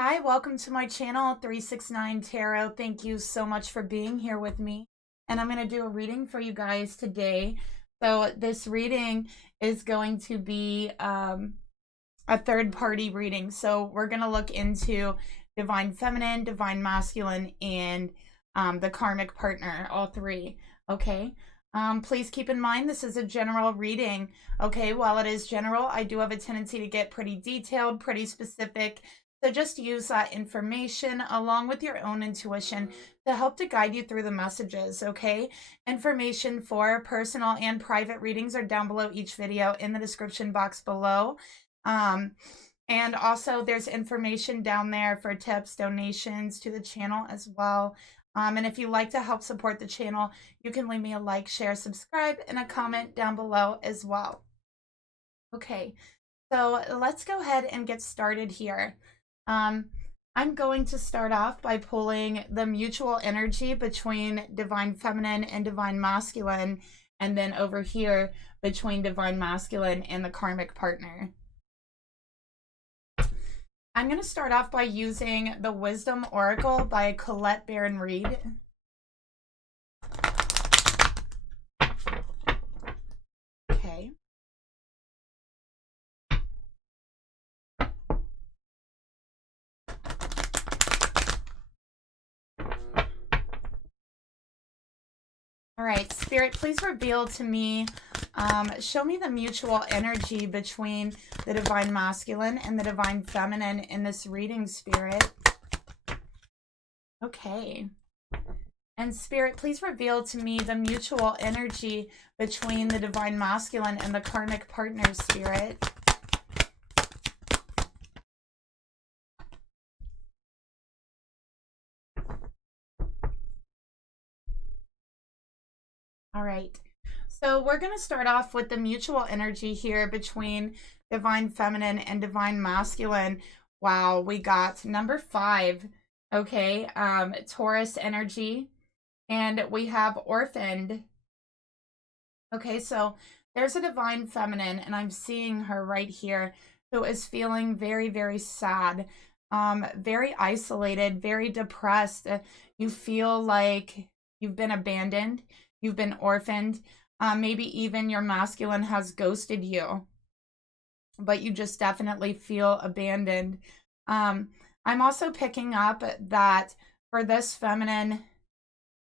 Hi, welcome to my channel, 369 Tarot. Thank you so much for being here with me. And I'm going to do a reading for you guys today. So this reading is going to be a third-party reading. So we're going to look into divine feminine, divine masculine, and the karmic partner, all three. Okay. Please keep in mind this is a general reading. Okay, while it is general, I do have a tendency to get pretty detailed, pretty specific. So just use that information along with your own intuition to help to guide you through the messages, okay? Information for personal and private readings are down below each video in the description box below. And also there's information down there for tips, donations to the channel as well. And if you'd like to help support the channel, you can leave me a like, share, subscribe, and a comment down below as well. Okay, so let's go ahead and get started here. I'm going to start off by pulling the mutual energy between divine feminine and divine masculine, and then over here between divine masculine and the karmic partner. I'm going to start off by using the Wisdom Oracle by Colette Baron Reed. Okay. All right, Spirit, please reveal to me, show me the mutual energy between the divine masculine and the divine feminine in this reading, Spirit. Okay. And Spirit, please reveal to me the mutual energy between the divine masculine and the karmic partner, Spirit. All right, so we're going to start off with the mutual energy here between divine feminine and divine masculine. Wow, we got number 5, okay, Taurus energy, and we have orphaned. Okay, so there's a divine feminine, and I'm seeing her right here, who is feeling very, very sad, very isolated, very depressed. You feel like you've been abandoned. You've been orphaned. Maybe even your masculine has ghosted you, but you just definitely feel abandoned. I'm also picking up that for this feminine,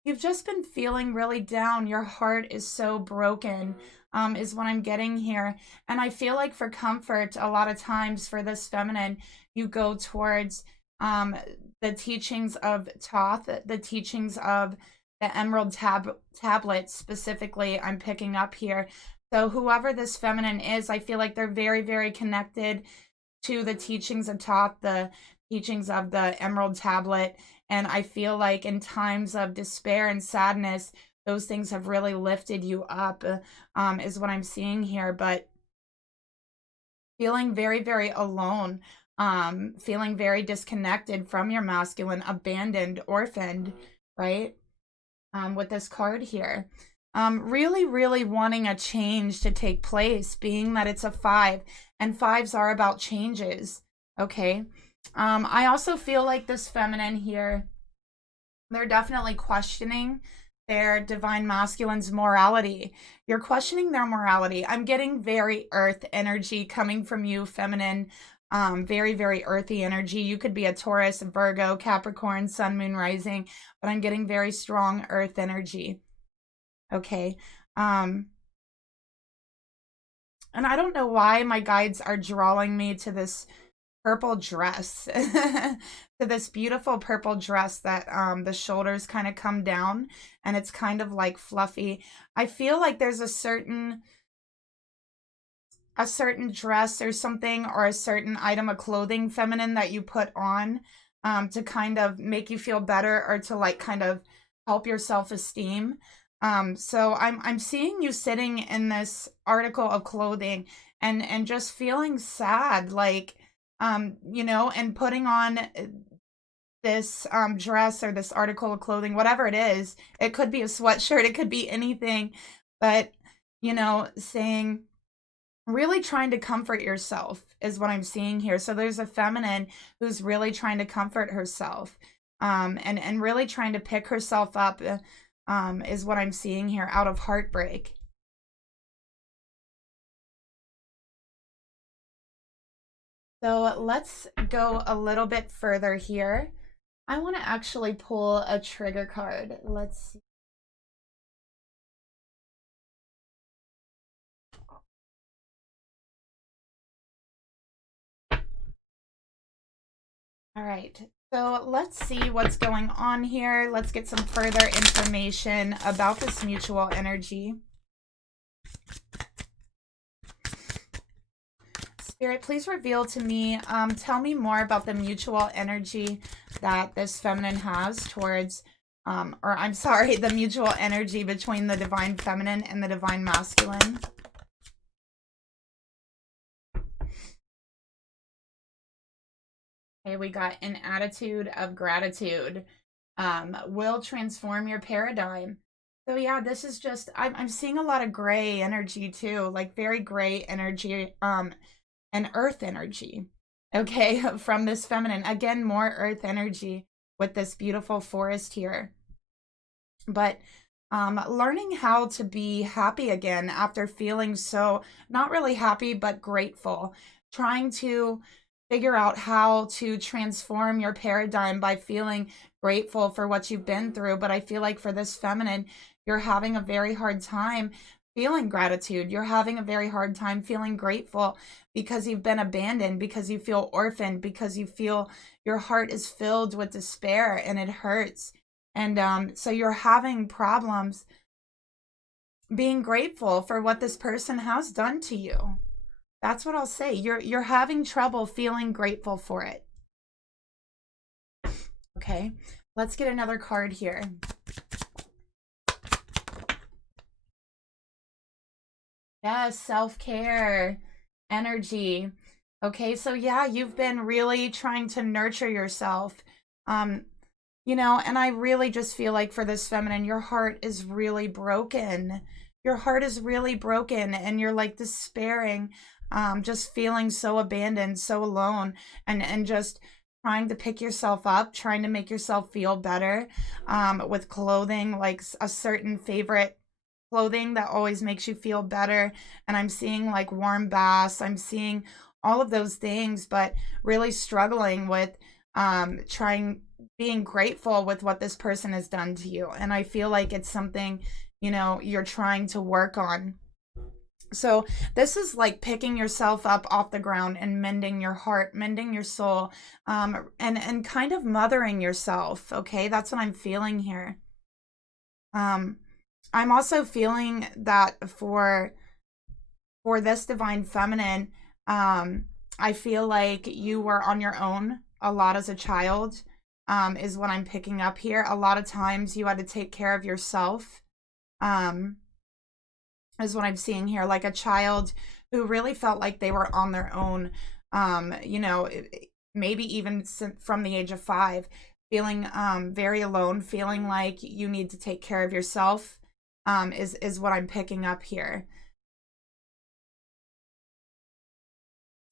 you've just been feeling really down. Your heart is so broken, is what I'm getting here. And I feel like for comfort, a lot of times for this feminine, you go towards the teachings of Thoth, the teachings of the Emerald Tablet specifically, I'm picking up here. So whoever this feminine is, I feel like they're very, very connected to the teachings of Thoth, the teachings of the Emerald Tablet. And I feel like in times of despair and sadness, those things have really lifted you up, is what I'm seeing here. But feeling very, very alone, feeling very disconnected from your masculine, abandoned, orphaned, right? With this card here. Really, really wanting a change to take place, being that it's a 5, and 5s are about changes, okay? I also feel like this feminine here, they're definitely questioning their divine masculine's morality. You're questioning their morality. I'm getting very earth energy coming from you, feminine. Very, very earthy energy. You could be a Taurus, Virgo, Capricorn, Sun, Moon, Rising, but I'm getting very strong earth energy. Okay. And I don't know why my guides are drawing me to this purple dress, to this beautiful purple dress that the shoulders kind of come down and it's kind of like fluffy. I feel like there's a certain dress or something, or a certain item of clothing, feminine, that you put on to kind of make you feel better, or to like kind of help your self-esteem. So I'm seeing you sitting in this article of clothing and just feeling sad, like you know, and putting on this dress or this article of clothing, whatever it is. It could be a sweatshirt, it could be anything, but you know, saying, really trying to comfort yourself is what I'm seeing here. So there's a feminine who's really trying to comfort herself, and really trying to pick herself up, is what I'm seeing here, out of heartbreak. So let's go a little bit further here. I want to actually pull a trigger card. Let's see. All right, so let's see what's going on here. Let's get some further information about this mutual energy. Spirit, please reveal to me, tell me more about the mutual energy that this feminine has towards, or I'm sorry, the mutual energy between the divine feminine and the divine masculine. Okay, we got an attitude of gratitude. Will transform your paradigm. So yeah, this is just, I'm seeing a lot of gray energy too, like very gray energy, and earth energy. Okay, from this feminine. Again, more earth energy with this beautiful forest here. But learning how to be happy again after feeling so, not really happy, but grateful. Trying to figure out how to transform your paradigm by feeling grateful for what you've been through. But I feel like for this feminine, you're having a very hard time feeling gratitude. You're having a very hard time feeling grateful because you've been abandoned, because you feel orphaned, because you feel your heart is filled with despair and it hurts. And so you're having problems being grateful for what this person has done to you. That's what I'll say. You're having trouble feeling grateful for it. Okay, let's get another card here. Yes, self-care, energy. Okay, so yeah, you've been really trying to nurture yourself. You know, and I really just feel like for this feminine, your heart is really broken. Your heart is really broken and you're like despairing, just feeling so abandoned, so alone, and just trying to pick yourself up, trying to make yourself feel better, with clothing, like a certain favorite clothing that always makes you feel better. And I'm seeing like warm baths, I'm seeing all of those things, but really struggling with being grateful with what this person has done to you. And I feel like it's something, you know, you're trying to work on. So this is like picking yourself up off the ground and mending your heart, mending your soul, and kind of mothering yourself. Okay, that's what I'm feeling here. I'm also feeling that for this divine feminine, I feel like you were on your own a lot as a child, is what I'm picking up here. A lot of times you had to take care of yourself, is what I'm seeing here. Like a child who really felt like they were on their own, you know, maybe even from the age of 5, feeling very alone, feeling like you need to take care of yourself, is what I'm picking up here.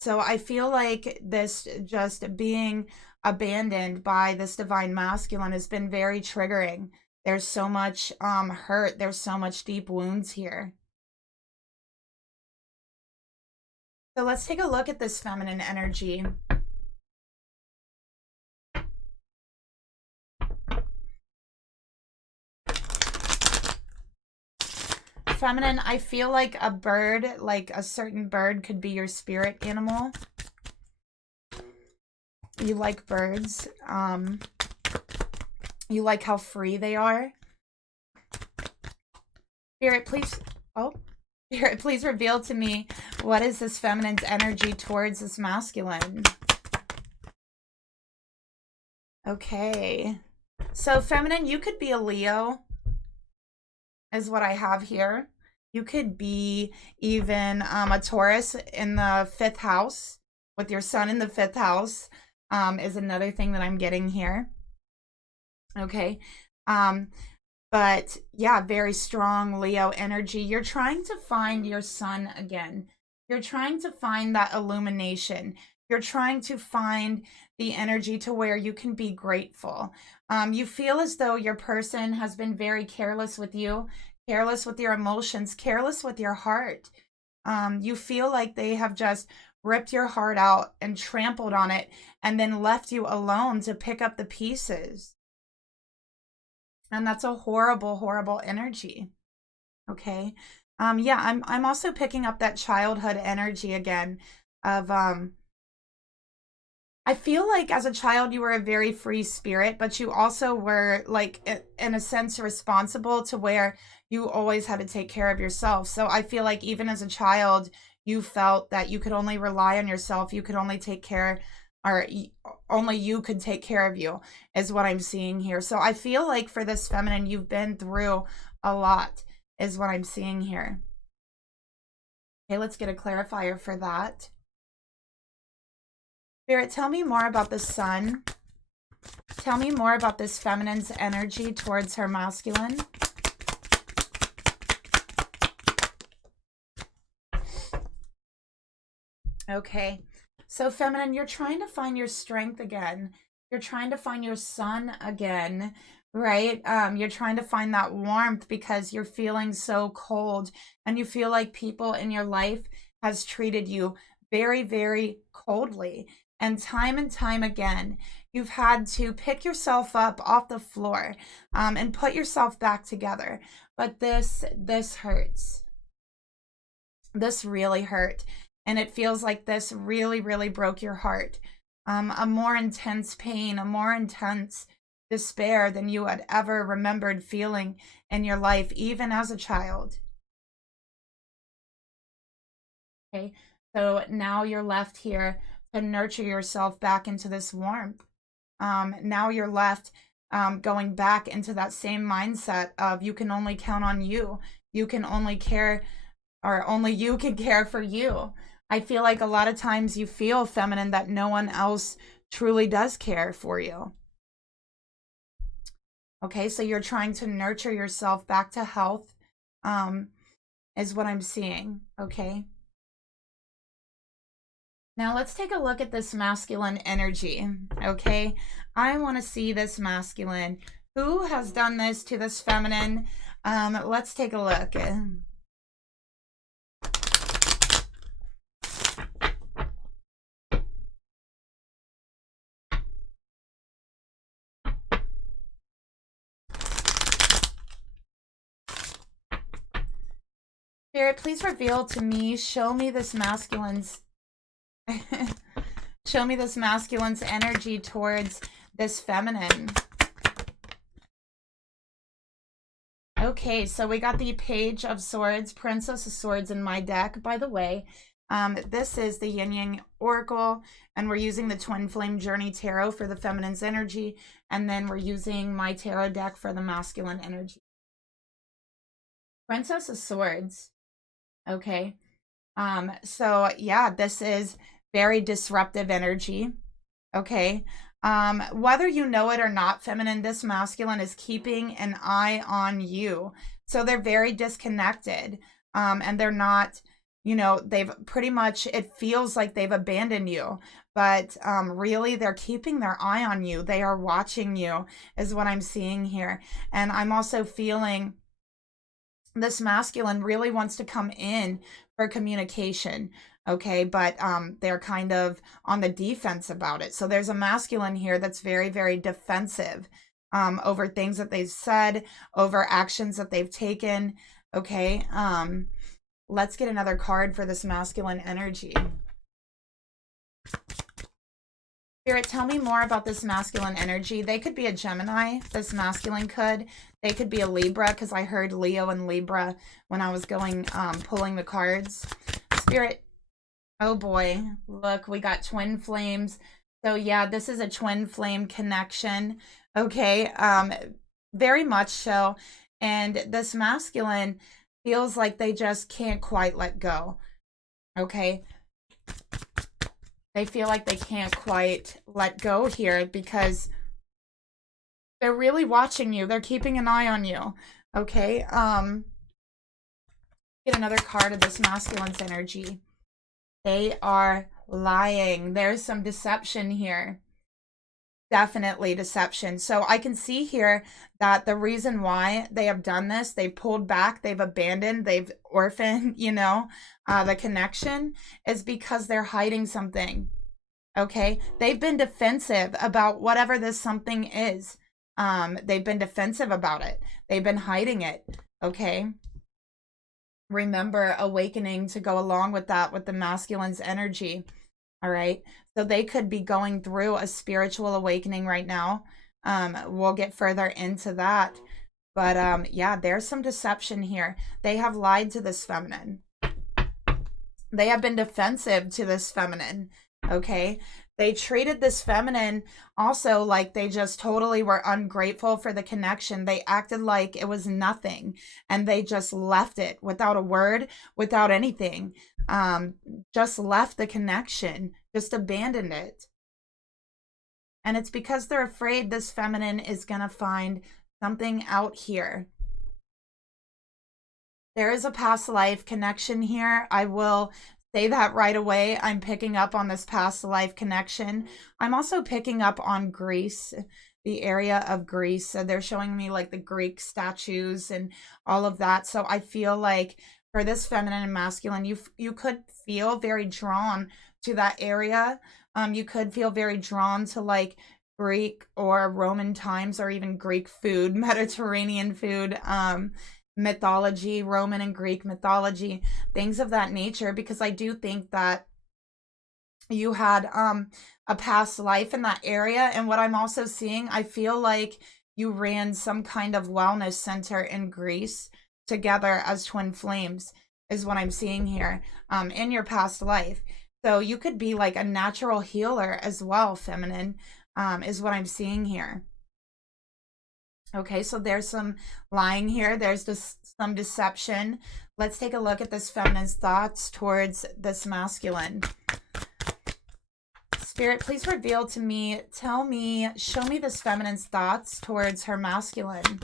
So I feel like this just being abandoned by this divine masculine has been very triggering. There's so much hurt. There's so much deep wounds here. So let's take a look at this feminine energy. Feminine, I feel like a bird, like a certain bird could be your spirit animal. You like birds. You like how free they are. Spirit, please, Spirit, please reveal to me, what is this feminine's energy towards this masculine? Okay. So feminine, you could be a Leo, is what I have here. You could be even a Taurus in the 5th house, with your sun in the 5th house, is another thing that I'm getting here. Okay. But yeah, very strong Leo energy. You're trying to find your sun again. You're trying to find that illumination. You're trying to find the energy to where you can be grateful. You feel as though your person has been very careless with you, careless with your emotions, careless with your heart. You feel like they have just ripped your heart out and trampled on it and then left you alone to pick up the pieces. And that's a horrible, horrible energy. Okay. Yeah, I'm also picking up that childhood energy again of I feel like as a child you were a very free spirit, but you also were like in a sense responsible to where you always had to take care of yourself. So I feel like even as a child, you felt that you could only rely on yourself. You could only take care, or only you could take care of you, is what I'm seeing here. So I feel like for this feminine, you've been through a lot, is what I'm seeing here. Okay, let's get a clarifier for that. Spirit, tell me more about the sun. Tell me more about this feminine's energy towards her masculine. Okay, so feminine, you're trying to find your strength again. You're trying to find your sun again, right? You're trying to find that warmth because you're feeling so cold and you feel like people in your life has treated you very, very coldly. And time again, you've had to pick yourself up off the floor and put yourself back together. But this hurts. This really hurt. And it feels like this really, really broke your heart. A more intense pain, a more intense despair than you had ever remembered feeling in your life, even as a child. Okay, so now you're left here to nurture yourself back into this warmth. Now you're left going back into that same mindset of you can only count on you. You can only care, or only you can care for you. I feel like a lot of times you feel, feminine, that no one else truly does care for you. Okay, so you're trying to nurture yourself back to health, is what I'm seeing, okay? Now let's take a look at this masculine energy, okay? I want to see this masculine. Who has done this to this feminine? Let's take a look. Spirit, please reveal to me, show me this masculine's show me this masculine's energy towards this feminine. Okay, so we got the Page of Swords, Princess of Swords in my deck, by the way. This is the Yin Yang Oracle, and we're using the Twin Flame Journey Tarot for the feminine's energy, and then we're using my tarot deck for the masculine energy. Princess of Swords. Okay. So yeah, this is very disruptive energy. Okay. Whether you know it or not, feminine, this masculine is keeping an eye on you. So they're very disconnected. And they're not, you know, they've pretty much, it feels like they've abandoned you, but really they're keeping their eye on you. They are watching you, is what I'm seeing here. And I'm also feeling this masculine really wants to come in for communication, okay, but they're kind of on the defense about it. So there's a masculine here that's very, very defensive over things that they've said, over actions that they've taken, okay. Let's get another card for this masculine energy. Spirit, tell me more about this masculine energy. They could be a Gemini. This masculine could. They could be a Libra, because I heard Leo and Libra when I was going, pulling the cards. Spirit, oh boy, look, we got twin flames. So yeah, this is a twin flame connection. Okay, very much so. And this masculine feels like they just can't quite let go. Okay. They feel like they can't quite let go here because they're really watching you. They're keeping an eye on you. Okay. Get another card of this masculine's energy. They are lying. There's some deception here. Definitely deception. So I can see here that the reason why they have done this, they've pulled back, they've abandoned, they've orphaned, the connection, is because they're hiding something. Okay. They've been defensive about whatever this something is. They've been defensive about it. They've been hiding it. Okay. Remember awakening to go along with that, with the masculine's energy. All right. So they could be going through a spiritual awakening right now. We'll get further into that. But yeah, there's some deception here. They have lied to this feminine. They have been defensive to this feminine. Okay. They treated this feminine also like they just totally were ungrateful for the connection. They acted like it was nothing and they just left it without a word, without anything. Just left the connection, just abandoned it. And it's because they're afraid this feminine is going to find something out here. There is a past life connection here. I will say that right away. I'm picking up on this past life connection. I'm also picking up on Greece, the area of Greece. So they're showing me like the Greek statues and all of that. So I feel like for this feminine and masculine, you could feel very drawn to that area. You could feel very drawn to like Greek or Roman times, or even Greek food, Mediterranean food, mythology, Roman and Greek mythology, things of that nature, because I do think that you had a past life in that area. And what I'm also seeing, I feel like you ran some kind of wellness center in Greece together as twin flames, is what I'm seeing here, in your past life. So you could be like a natural healer as well, feminine, is what I'm seeing here. Okay, so there's some lying here. There's just some deception. Let's take a look at this feminine's thoughts towards this masculine. Spirit, please reveal to me, tell me, show me this feminine's thoughts towards her masculine.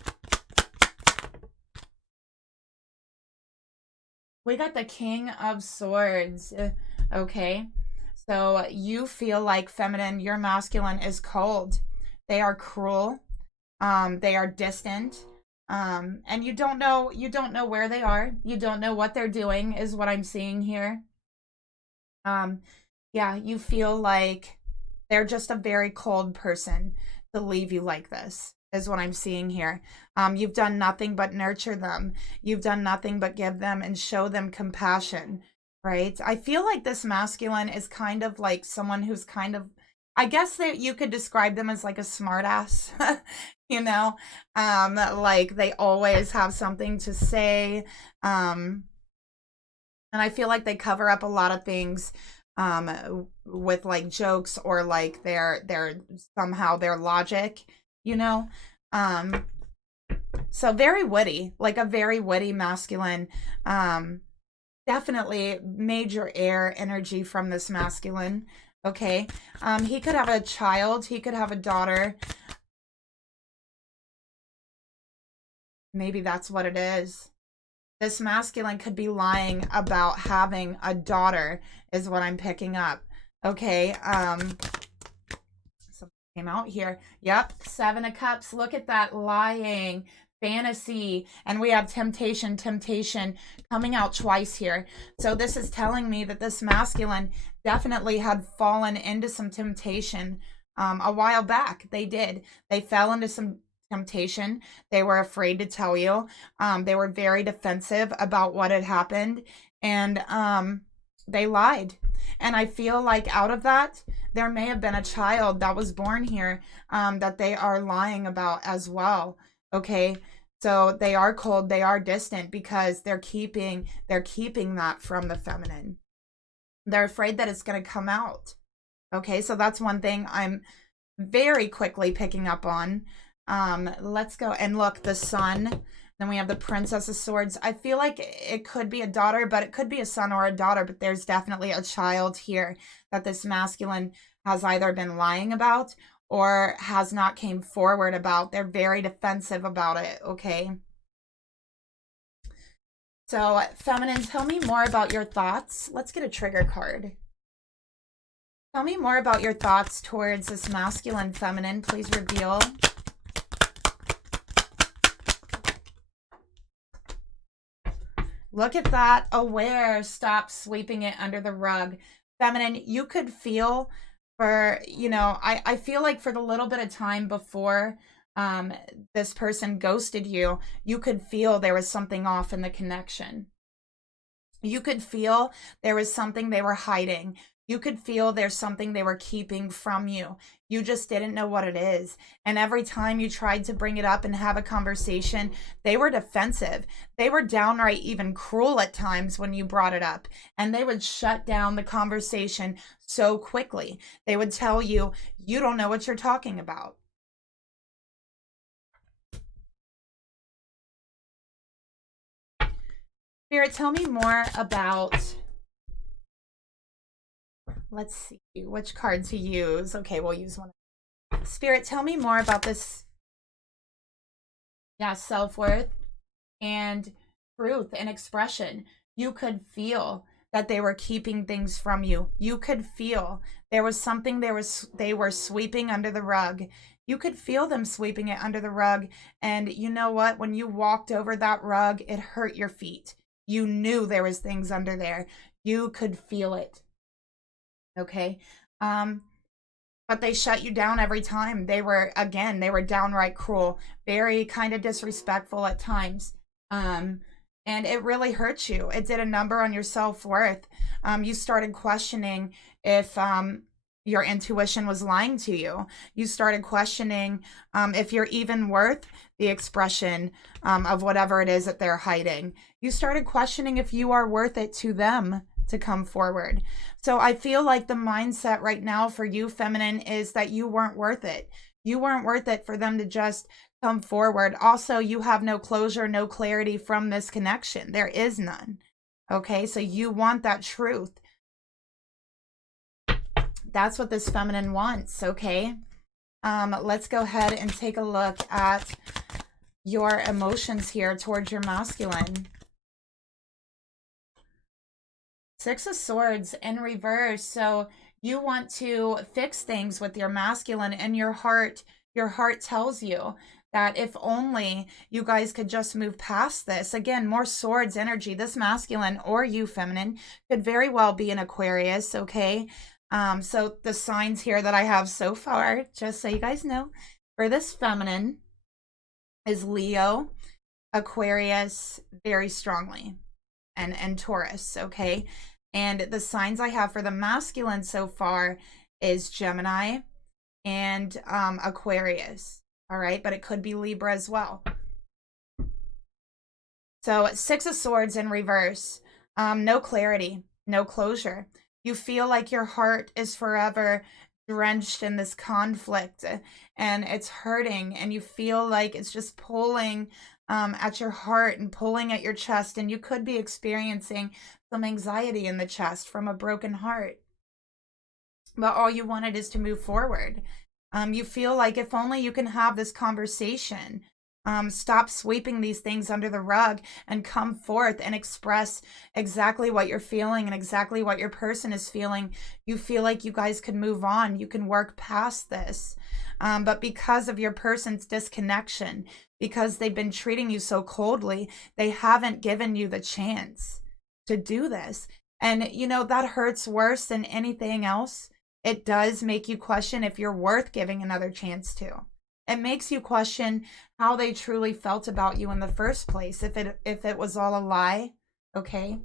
We got the King of Swords. Okay, so you feel like, feminine, your masculine is cold. They are cruel. They are distant. And you don't know where they are. You don't know what they're doing, is what I'm seeing here. Yeah, you feel like they're just a very cold person to leave you like this, is what I'm seeing here. You've done nothing but nurture them. You've done nothing but give them and show them compassion, right? I feel like this masculine is kind of like someone who's kind of, I guess that you could describe them as like a smartass, like they always have something to say. And I feel like they cover up a lot of things with like jokes, or like their somehow their logic, so very witty, like a very witty masculine. Definitely major air energy from this masculine. Okay, he could have a child, he could have a daughter. Maybe that's what it is. This masculine could be lying about having a daughter, is what I'm picking up. Okay, something came out here. Yep, Seven of Cups. Look at that, lying, fantasy, and we have temptation coming out twice here. So this is telling me that this masculine definitely had fallen into some temptation a while back. They fell into some temptation. They were afraid to tell you. They were very defensive about what had happened, and they lied. And I feel like out of that, there may have been a child that was born here that they are lying about as well. Okay, so they are cold, they are distant, because they're keeping that from the feminine. They're afraid that it's going to come out. Okay, so that's one thing I'm very quickly picking up on. Let's go and look, the Sun. Then we have the Princess of Swords. I feel like it could be a daughter, but it could be a son or a daughter, but there's definitely a child here that this masculine has either been lying about or has not came forward about. They're very defensive about it, okay? So, feminine, tell me more about your thoughts. Let's get a trigger card. Tell me more about your thoughts towards this masculine feminine. Please reveal. Look at that. Aware. Stop sweeping it under the rug. Feminine, you could feel for, you know, I feel like for the little bit of time before this person ghosted you, you could feel there was something off in the connection. You could feel there was something they were hiding. You could feel there's something they were keeping from you. You just didn't know what it is. And every time you tried to bring it up and have a conversation, they were defensive. They were downright even cruel at times when you brought it up. And they would shut down the conversation so quickly. They would tell you, you don't know what you're talking about. Spirit, tell me more about, let's see, which card to use. Okay, we'll use one. Spirit, tell me more about this. Yeah, self-worth and truth and expression. You could feel that they were keeping things from you. You could feel there was something they were sweeping under the rug. You could feel them sweeping it under the rug. And you know what? When you walked over that rug, it hurt your feet. You knew there was things under there. You could feel it. Okay. But they shut you down every time. They were downright cruel, very kind of disrespectful at times. And it really hurt you. It did a number on your self-worth. You started questioning if your intuition was lying to you. You started questioning if you're even worth the expression of whatever it is that they're hiding. You started questioning if you are worth it to them to come forward. So I feel like the mindset right now for you, feminine, is that you weren't worth it. You weren't worth it for them to just come forward. Also, you have no closure, no clarity from this connection. There is none. Okay, so you want that truth. That's what this feminine wants, okay? Let's go ahead and take a look at your emotions here towards your masculine. Six of Swords in reverse. So you want to fix things with your masculine, and your heart tells you that if only you guys could just move past this. Again, more swords energy. This masculine, or you feminine, could very well be an Aquarius, okay? So the signs here that I have so far, just so you guys know, for this feminine is Leo, Aquarius, very strongly, and Taurus, okay? And the signs I have for the masculine so far is Gemini and Aquarius, all right? But it could be Libra as well. So Six of Swords in reverse, no clarity, no closure. You feel like your heart is forever drenched in this conflict and it's hurting, and you feel like it's just pulling at your heart and pulling at your chest, and you could be experiencing some anxiety in the chest from a broken heart. But all you wanted is to move forward. You feel like if only you can have this conversation, stop sweeping these things under the rug and come forth and express exactly what you're feeling and exactly what your person is feeling. You feel like you guys could move on. You can work past this. But because of your person's disconnection, because they've been treating you so coldly, they haven't given you the chance to do this. And, you know, that hurts worse than anything else. It does make you question if you're worth giving another chance to. It makes you question how they truly felt about you in the first place, if it was all a lie, okay?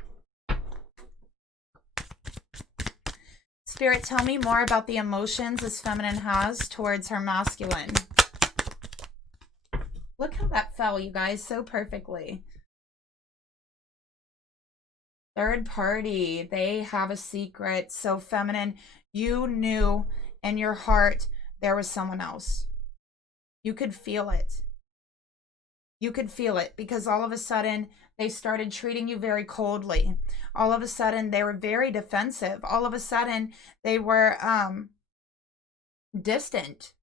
Spirit, tell me more about the emotions this feminine has towards her masculine. Look how that fell, you guys, so perfectly. Third party, they have a secret. So feminine, you knew in your heart there was someone else. You could feel it. You could feel it because all of a sudden they started treating you very coldly. All of a sudden they were very defensive. All of a sudden they were distant.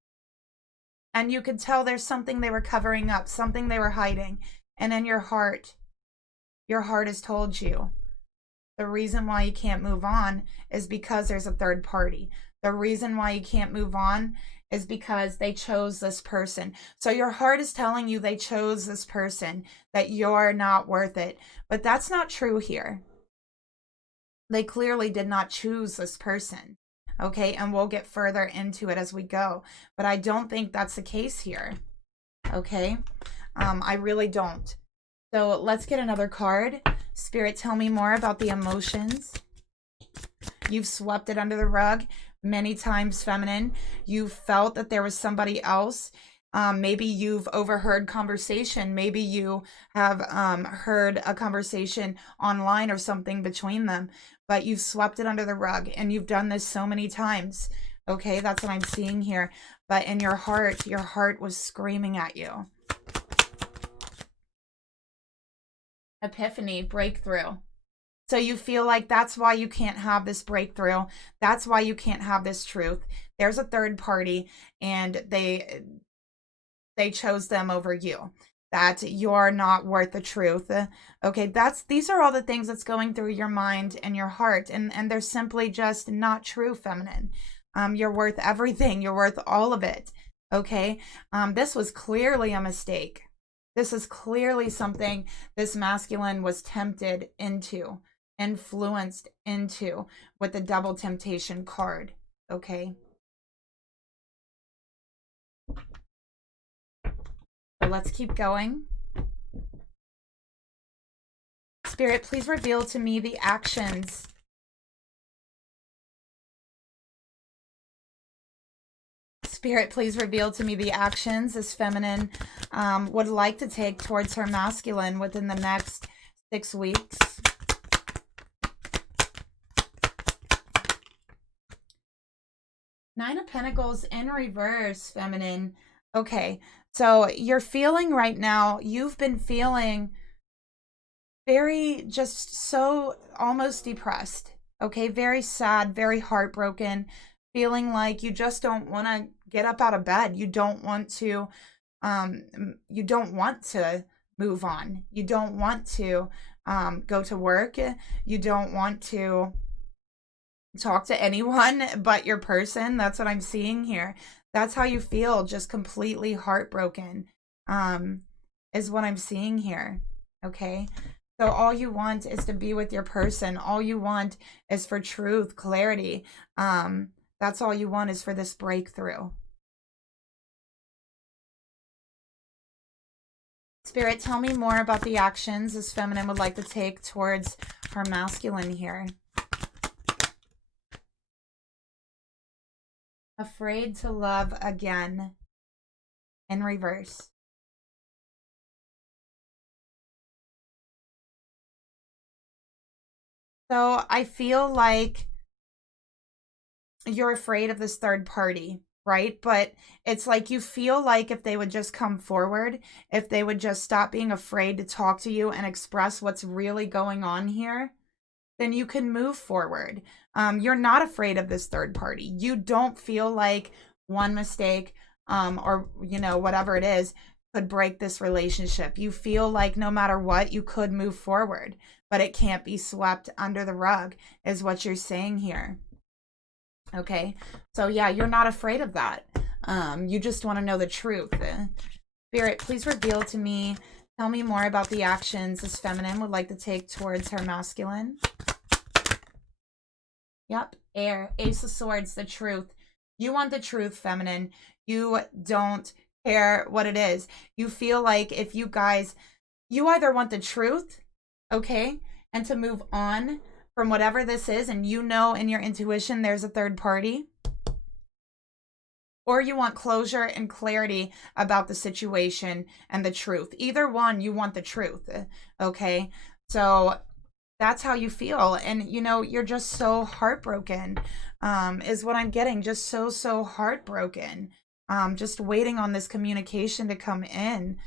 And you could tell there's something they were covering up, something they were hiding. And in your heart, Your heart has told you. The reason why you can't move on is because there's a third party. The reason why you can't move on is because they chose this person. So your heart is telling you they chose this person, that you're not worth it. But that's not true here. They clearly did not choose this person. Okay, and we'll get further into it as we go. But I don't think that's the case here. Okay, I really don't. So let's get another card. Spirit, tell me more about the emotions. You've swept it under the rug many times, feminine. You felt that there was somebody else. Maybe you've overheard conversation. Maybe you have heard a conversation online or something between them. But you've swept it under the rug, and you've done this so many times. Okay, that's what I'm seeing here. But in your heart was screaming at you. Epiphany, breakthrough. So you feel like that's why you can't have this breakthrough. That's why you can't have this truth. There's a third party, and they chose them over you. That you're not worth the truth. Okay, these are all the things that's going through your mind and your heart, and they're simply just not true, feminine. You're worth everything. You're worth all of it. Okay, this was clearly a mistake. This is clearly something this masculine was tempted into, influenced into with the double temptation card. Okay. So let's keep going. Spirit, please reveal to me the actions. Spirit, please reveal to me the actions this feminine would like to take towards her masculine within the next 6 weeks. Nine of Pentacles in reverse, feminine. Okay, so you're feeling right now, you've been feeling very, just so almost depressed. Okay, very sad, very heartbroken, feeling like you just don't want to get up out of bed. You don't want to move on. You don't want to go to work. You don't want to talk to anyone but your person. That's what I'm seeing here. That's how you feel, just completely heartbroken, is what I'm seeing here. Okay, so all you want is to be with your person. All you want is for truth, clarity. That's all you want, is for this breakthrough. Spirit, tell me more about the actions this feminine would like to take towards her masculine here. Afraid to love again, in reverse. So I feel like you're afraid of this third party, right? But it's like you feel like if they would just come forward, if they would just stop being afraid to talk to you and express what's really going on here, then you can move forward. You're not afraid of this third party. You don't feel like one mistake or, you know, whatever it is could break this relationship. You feel like no matter what, you could move forward, but it can't be swept under the rug, is what you're saying here. Okay, so yeah, you're not afraid of that. You just want to know the truth. Spirit, please reveal to me, tell me more about the actions this feminine would like to take towards her masculine. Yep, air, Ace of Swords, the truth. You want the truth, feminine. You don't care what it is. You feel like if you guys, you either want the truth, okay, and to move on from whatever this is, and you know in your intuition there's a third party, or you want closure and clarity about the situation and the truth. Either one, you want the truth, okay? So that's how you feel. And, you know, you're just so heartbroken, is what I'm getting. Just so heartbroken. Just waiting on this communication to come in.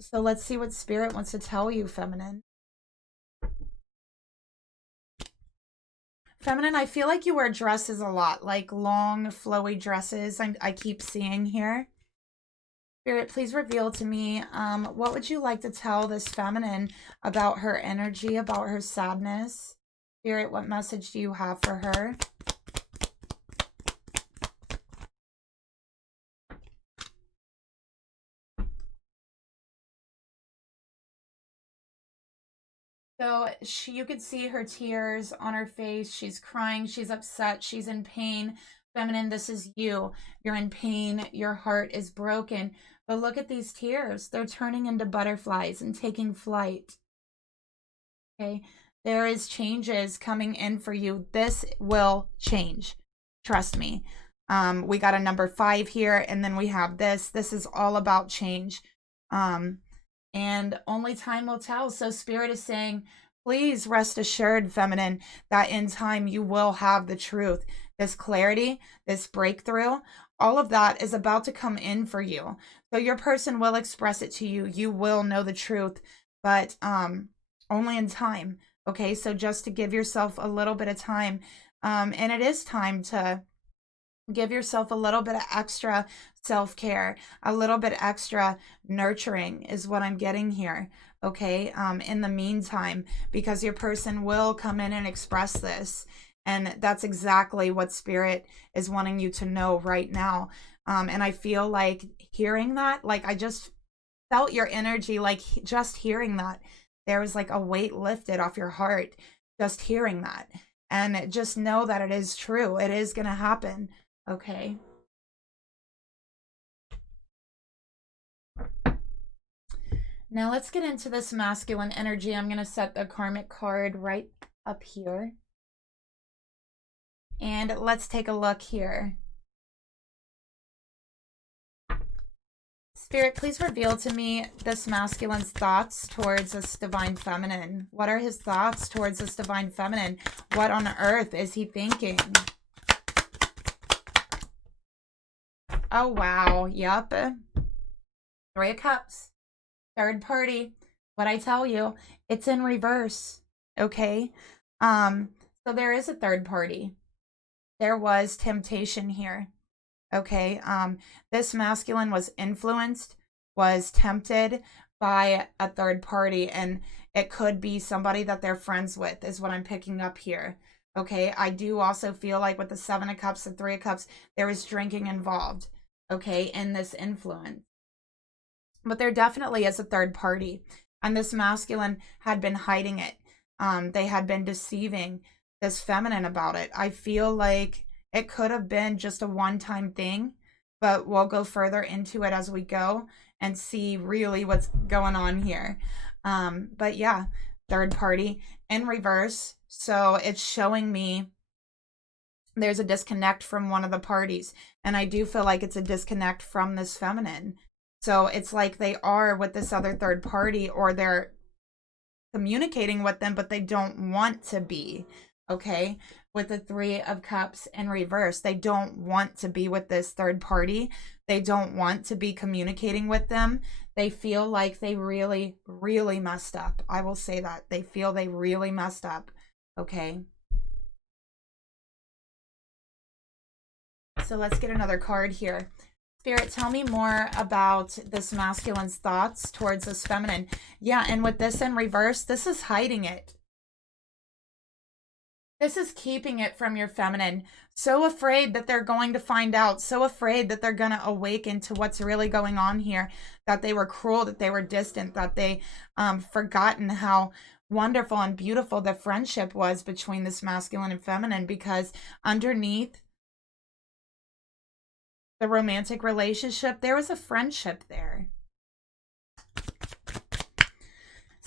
So let's see what Spirit wants to tell you, feminine. Feminine, I feel like you wear dresses a lot, like long, flowy dresses I keep seeing here. Spirit, please reveal to me, what would you like to tell this feminine about her energy, about her sadness? Spirit, what message do you have for her? So you could see her tears on her face. She's crying. She's upset. She's in pain. Feminine, this is you. You're in pain. Your heart is broken. But look at these tears. They're turning into butterflies and taking flight. Okay. There is changes coming in for you. This will change. Trust me. We got a number 5 here, and then we have this. This is all about change. And only time will tell. So Spirit is saying, please rest assured, feminine, that in time you will have the truth. This clarity, this breakthrough, all of that is about to come in for you. So your person will express it to you. You will know the truth, but only in time. Okay, so just to give yourself a little bit of time. And it is time to give yourself a little bit of extra self-care, a little bit extra nurturing is what I'm getting here. Okay, in the meantime, because your person will come in and express this. And that's exactly what Spirit is wanting you to know right now. And I feel like hearing that, like I just felt your energy, like just hearing that. There was like a weight lifted off your heart, just hearing that. And just know that it is true. It is going to happen. Okay. Now let's get into this masculine energy. I'm going to set the karmic card right up here. And let's take a look here. Spirit, please reveal to me this masculine's thoughts towards this divine feminine. What are his thoughts towards this divine feminine? What on earth is he thinking? Oh, wow. Yup. 3 of Cups. Third party. What I tell you, it's in reverse. Okay? So there is a third party. There was temptation here. Okay? This masculine was influenced, was tempted by a third party, and it could be somebody that they're friends with, is what I'm picking up here. Okay? I do also feel like with the 7 of Cups and 3 of Cups, there is drinking involved. Okay? In this influence. But there definitely is a third party. And this masculine had been hiding it. They had been deceiving this feminine about it. I feel like it could have been just a one-time thing, but we'll go further into it as we go and see really what's going on here. But yeah, third party in reverse. So it's showing me there's a disconnect from one of the parties. And I do feel like it's a disconnect from this feminine. So it's like they are with this other third party, or they're communicating with them, but they don't want to be. Okay? With the 3 of Cups in reverse, they don't want to be with this third party. They don't want to be communicating with them. They feel like they really, really messed up. I will say that. They feel they really messed up. Okay? So let's get another card here. Spirit, tell me more about this masculine's thoughts towards this feminine. Yeah, and with this in reverse, this is hiding it. This is keeping it from your feminine. So afraid that they're going to find out. So afraid that they're going to awaken to what's really going on here. That they were cruel, that they were distant, that they forgotten how wonderful and beautiful the friendship was between this masculine and feminine. Because underneath the romantic relationship, there was a friendship there.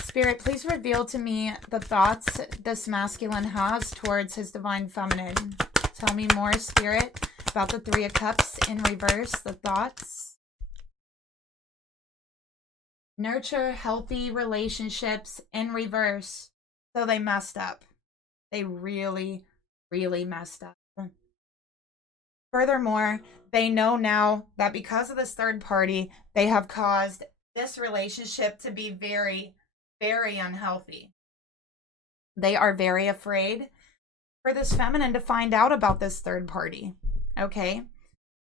Spirit, please reveal to me the thoughts this masculine has towards his divine feminine. Tell me more, Spirit, about the 3 of Cups in reverse, the thoughts. Nurture healthy relationships in reverse. So they messed up. They really, really messed up. Furthermore, they know now that because of this third party, they have caused this relationship to be very, very unhealthy. They are very afraid for this feminine to find out about this third party. Okay?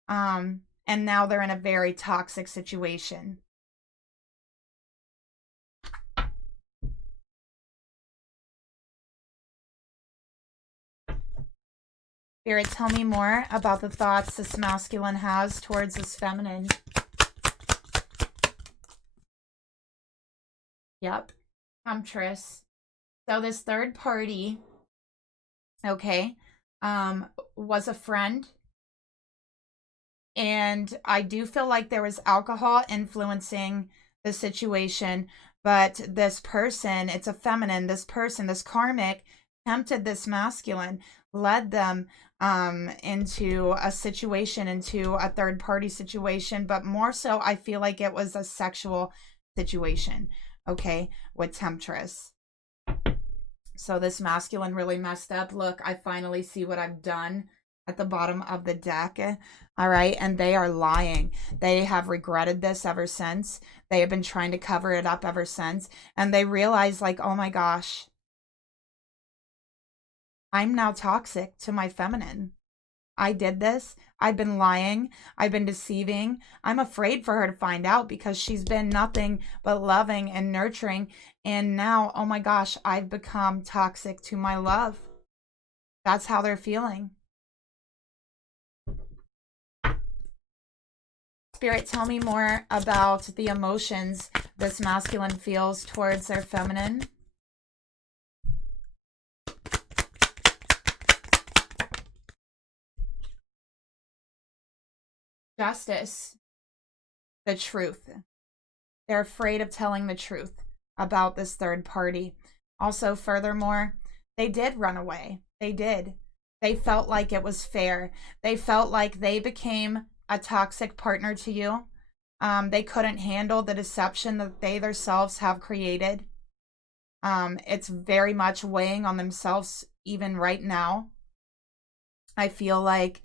And and now they're in a very toxic situation. Spirit, tell me more about the thoughts this masculine has towards this feminine. Yep. Temptress. So this third party, okay, was a friend. And I do feel like there was alcohol influencing the situation, but this person, it's a feminine, this person, this karmic, tempted this masculine, led them into a situation, into a third party situation, but more so I feel like it was a sexual situation, okay, with Temptress. So this masculine really messed up. Look, I finally see what I've done at the bottom of the deck. All right. And they are lying. They have regretted this ever since. They have been trying to cover it up ever since. And they realize, like, oh my gosh, I'm now toxic to my feminine. I did this. I've been lying. I've been deceiving. I'm afraid for her to find out because she's been nothing but loving and nurturing. And now, oh my gosh, I've become toxic to my love. That's how they're feeling. Spirit, tell me more about the emotions this masculine feels towards their feminine. Justice. The truth. They're afraid of telling the truth about this third party. Also, furthermore, they did run away. They did. They felt like it was fair. They felt like they became a toxic partner to you. They couldn't handle the deception that they themselves have created. It's very much weighing on themselves even right now. I feel like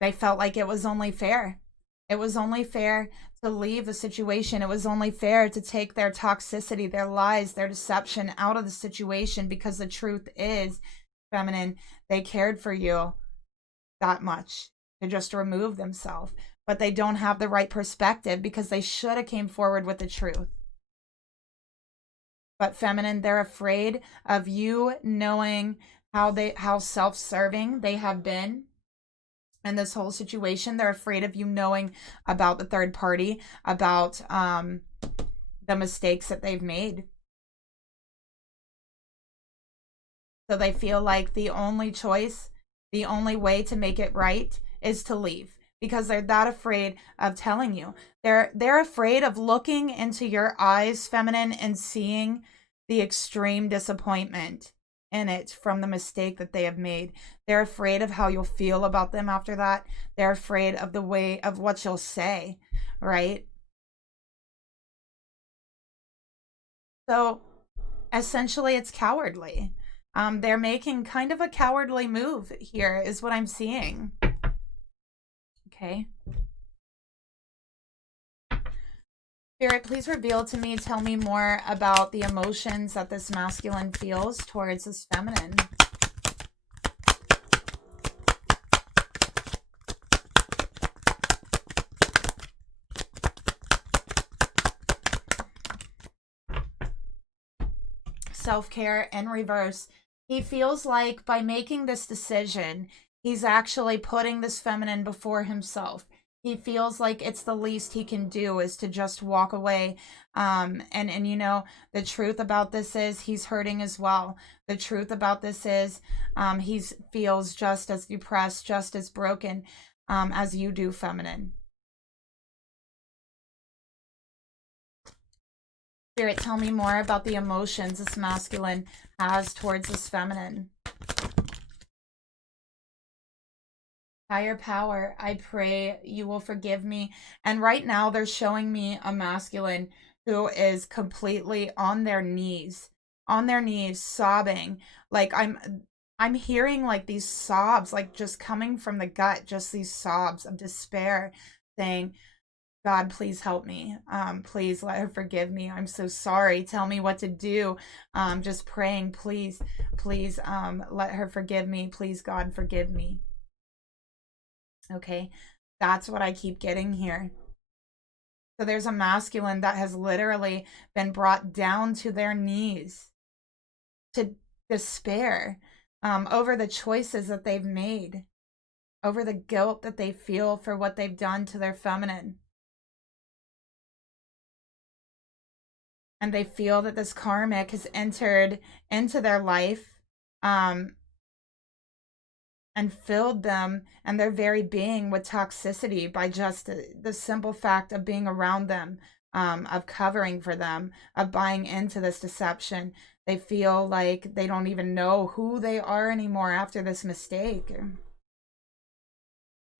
they felt like it was only fair. It was only fair to leave the situation. It was only fair to take their toxicity, their lies, their deception out of the situation, because the truth is, feminine, they cared for you that much to just remove themselves, but they don't have the right perspective because they should have came forward with the truth. But feminine, they're afraid of you knowing how self-serving they have been in this whole situation. They're afraid of you knowing about the third party, about the mistakes that they've made. So they feel like the only choice, the only way to make it right is to leave, because they're that afraid of telling you. They're afraid of looking into your eyes, feminine, and seeing the extreme disappointment in it from the mistake that they have made. They're afraid of how you'll feel about them after that. They're afraid of the way of what you'll say, right? So essentially it's cowardly. They're making kind of a cowardly move here is what I'm seeing. Okay. Spirit, please reveal to me, tell me more about the emotions that this masculine feels towards this feminine. Self-care in reverse. He feels like by making this decision, he's actually putting this feminine before himself. He feels like it's the least he can do is to just walk away. And you know, the truth about this is he's hurting as well. The truth about this is he feels just as depressed, just as broken as you do, feminine. Spirit, tell me more about the emotions this masculine has towards this feminine. Higher power, I pray you will forgive me. And right now they're showing me a masculine who is completely on their knees, sobbing. Like I'm hearing like these sobs, like just coming from the gut, just these sobs of despair, saying, God, please help me. Please let her forgive me. I'm so sorry. Tell me what to do. Just praying, please, let her forgive me. Please, God, forgive me. Okay, that's what I keep getting here. So there's a masculine that has literally been brought down to their knees, to despair, over the choices that they've made, over the guilt that they feel for what they've done to their feminine. And they feel that this karmic has entered into their life, and filled them and their very being with toxicity by just the simple fact of being around them, of covering for them, of buying into this deception. They feel like they don't even know who they are anymore after this mistake.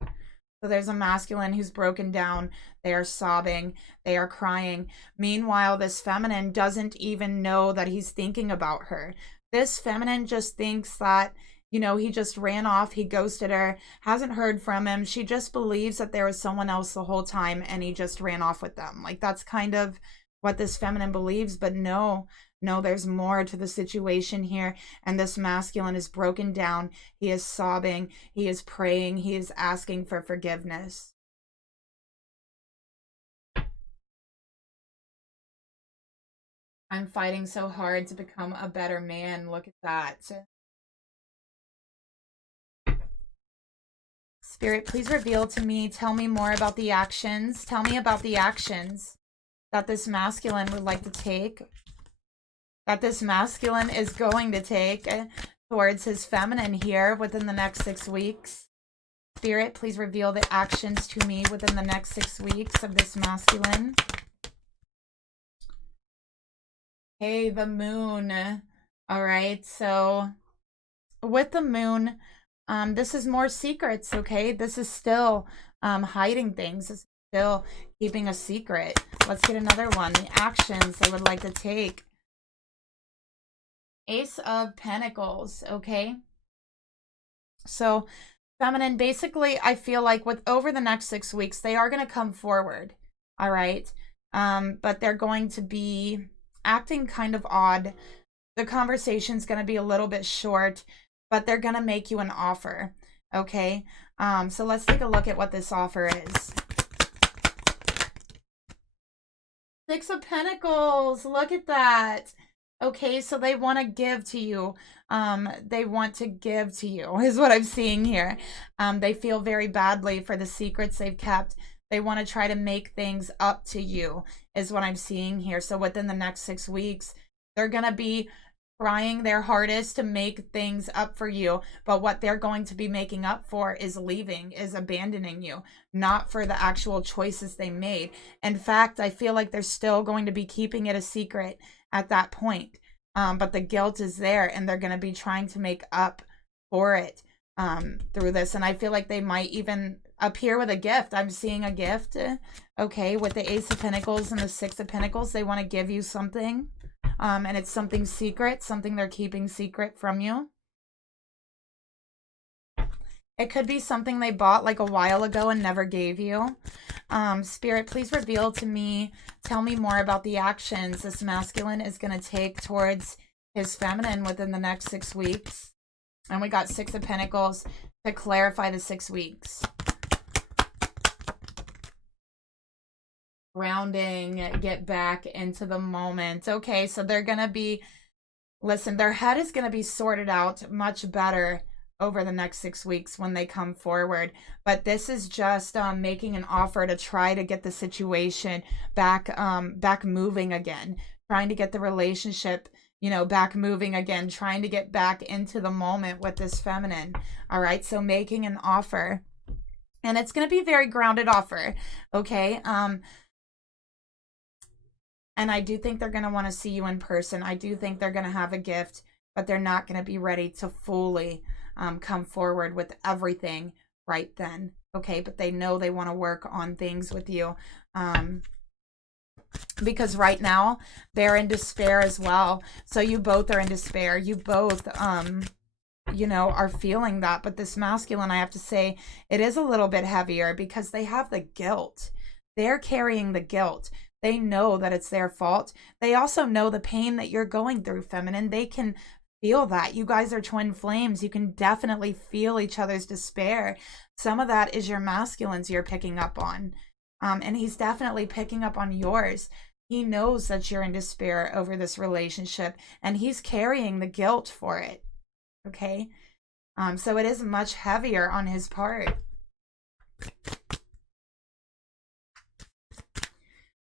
So there's a masculine who's broken down. They are sobbing. They are crying. Meanwhile, this feminine doesn't even know that he's thinking about her. This feminine just thinks that, you know, he just ran off. He ghosted her, hasn't heard from him. She just believes that there was someone else the whole time and he just ran off with them. Like, that's kind of what this feminine believes. But no, there's more to the situation here. And this masculine is broken down. He is sobbing. He is praying. He is asking for forgiveness. I'm fighting so hard to become a better man. Look at that. Spirit, please reveal to me, tell me more about the actions. Tell me about the actions that this masculine would like to take, that this masculine is going to take towards his feminine here within the next 6 weeks. Spirit, please reveal the actions to me within the next 6 weeks of this masculine. Hey, the moon. All right, so with the moon, this is more secrets, okay? This is still hiding things. It's still keeping a secret. Let's get another one. The actions they would like to take. Ace of Pentacles, okay? So feminine, basically, I feel like with over the next 6 weeks, they are going to come forward, all right? But they're going to be acting kind of odd. The conversation's going to be a little bit short, but they're going to make you an offer, okay? So let's take a look at what this offer is. 6 of Pentacles, look at that. Okay, so they want to give to you. They want to give to you is what I'm seeing here. They feel very badly for the secrets they've kept. They want to try to make things up to you is what I'm seeing here. So within the next 6 weeks, they're going to be trying their hardest to make things up for you, but what they're going to be making up for is leaving, is abandoning you, not for the actual choices they made. In fact, I feel like they're still going to be keeping it a secret at that point, but the guilt is there and they're going to be trying to make up for it through this. And I feel like they might even appear with a gift. I'm seeing a gift, okay, with the Ace of Pentacles and the 6 of Pentacles. They want to give you something. And it's something secret, something they're keeping secret from you. It could be something they bought like a while ago and never gave you. Spirit, please reveal to me, tell me more about the actions this masculine is going to take towards his feminine within the next 6 weeks. And we got 6 of Pentacles to clarify the 6 weeks. Grounding, get back into the moment. Okay, so they're going to be, listen, their head is going to be sorted out much better over the next 6 weeks when they come forward. But this is just making an offer to try to get the situation back moving again, trying to get the relationship, you know, back moving again, trying to get back into the moment with this feminine. All right, so making an offer. And it's going to be a very grounded offer, okay? And I do think they're going to want to see you in person. I do think they're going to have a gift, but they're not going to be ready to fully come forward with everything right then. Okay, but they know they want to work on things with you. Because right now they're in despair as well. So you both are in despair. You both, you know, are feeling that. But this masculine, I have to say, it is a little bit heavier because they have the guilt. They're carrying the guilt. They know that it's their fault. They also know the pain that you're going through, feminine. They can feel that. You guys are twin flames. You can definitely feel each other's despair. Some of that is your masculines you're picking up on. And he's definitely picking up on yours. He knows that you're in despair over this relationship, and he's carrying the guilt for it. Okay? So it is much heavier on his part.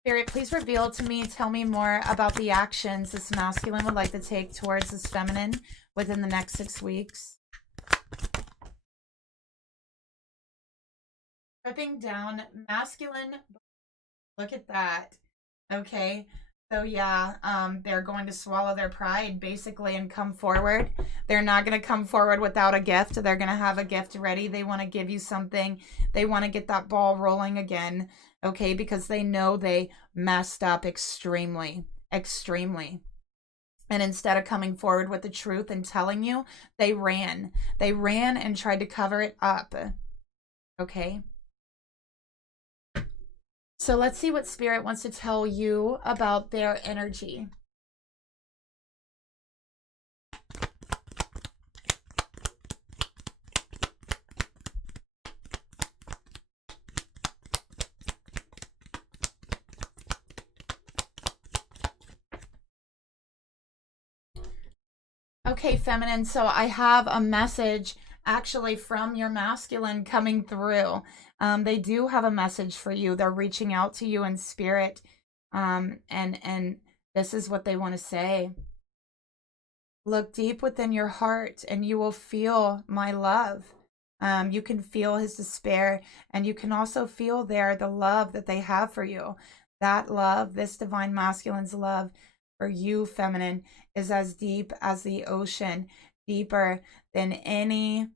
Spirit, please reveal to me, tell me more about the actions this masculine would like to take towards this feminine within the next 6 weeks. Stripping down masculine. Look at that. Okay. So yeah, they're going to swallow their pride basically and come forward. They're not going to come forward without a gift. They're going to have a gift ready. They want to give you something. They want to get that ball rolling again. Okay, because they know they messed up extremely, extremely. And instead of coming forward with the truth and telling you, they ran. They ran and tried to cover it up. Okay. So let's see what Spirit wants to tell you about their energy. Okay, feminine, so I have a message actually from your masculine coming through. They do have a message for you. They're reaching out to you in spirit. And this is what they want to say. Look deep within your heart and you will feel my love. You can feel his despair, and you can also feel there the love that they have for you. That love, this divine masculine's love for you, feminine, is as deep as the ocean, deeper than any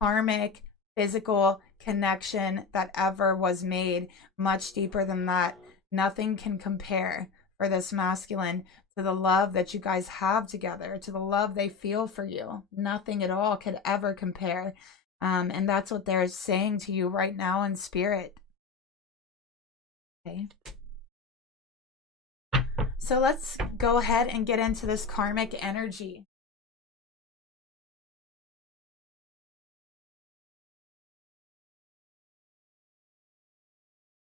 karmic physical connection that ever was made, much deeper than that. Nothing can compare for this masculine to the love that you guys have together, to the love they feel for you. Nothing at all could ever compare. And that's what they're saying to you right now in spirit. Okay. So let's go ahead and get into this karmic energy.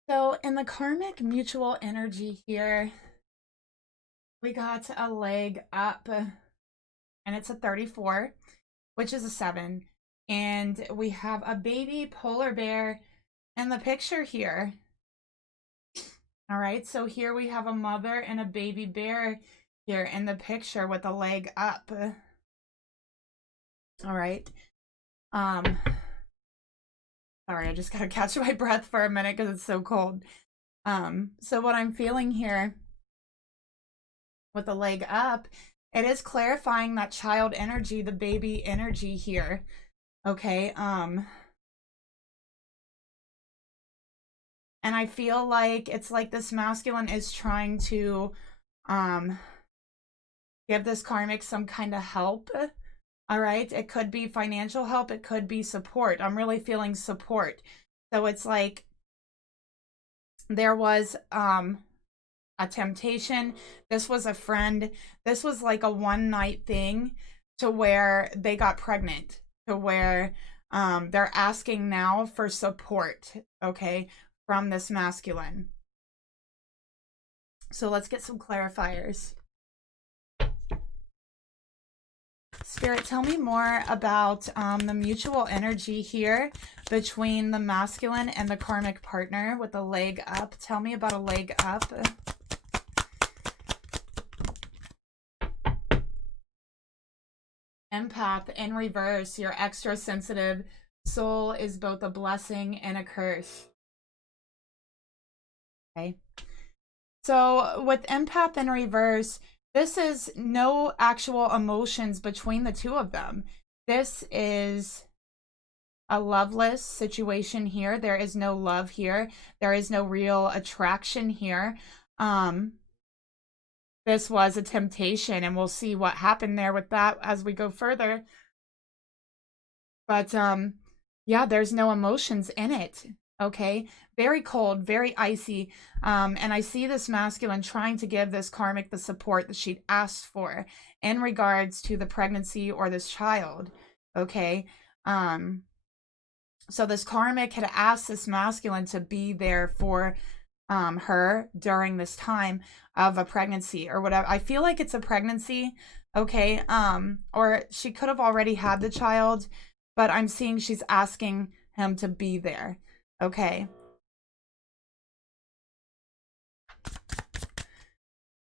So in the karmic mutual energy here, we got a leg up, and it's a 34, which is a 7. And we have a baby polar bear in the picture here. All right, so here we have a mother and a baby bear here in the picture with a leg up. All right. Sorry, I just gotta catch my breath for a minute because it's so cold. So what I'm feeling here with the leg up, it is clarifying that child energy, the baby energy here. Okay, and I feel like it's like this masculine is trying to give this karmic some kind of help. All right, it could be financial help, it could be support. I'm really feeling support. So it's like there was a temptation. This was a friend. This was like a one-night thing to where they got pregnant, to where they're asking now for support, okay, from this masculine. So let's get some clarifiers. Spirit, tell me more about the mutual energy here between the masculine and the karmic partner with a leg up. Tell me about a leg up. Empath in reverse. Your extra sensitive soul is both a blessing and a curse. Okay. So with empath in reverse, this is no actual emotions between the two of them. This is a loveless situation here. There is no love here. There is no real attraction here. This was a temptation, and we'll see what happened there with that as we go further. But yeah, there's no emotions in it. Okay, very cold, very icy. And I see this masculine trying to give this karmic the support that she'd asked for in regards to the pregnancy or this child. Okay. So this karmic had asked this masculine to be there for her during this time of a pregnancy or whatever. I feel like it's a pregnancy. Okay. Or she could have already had the child, but I'm seeing she's asking him to be there. Okay.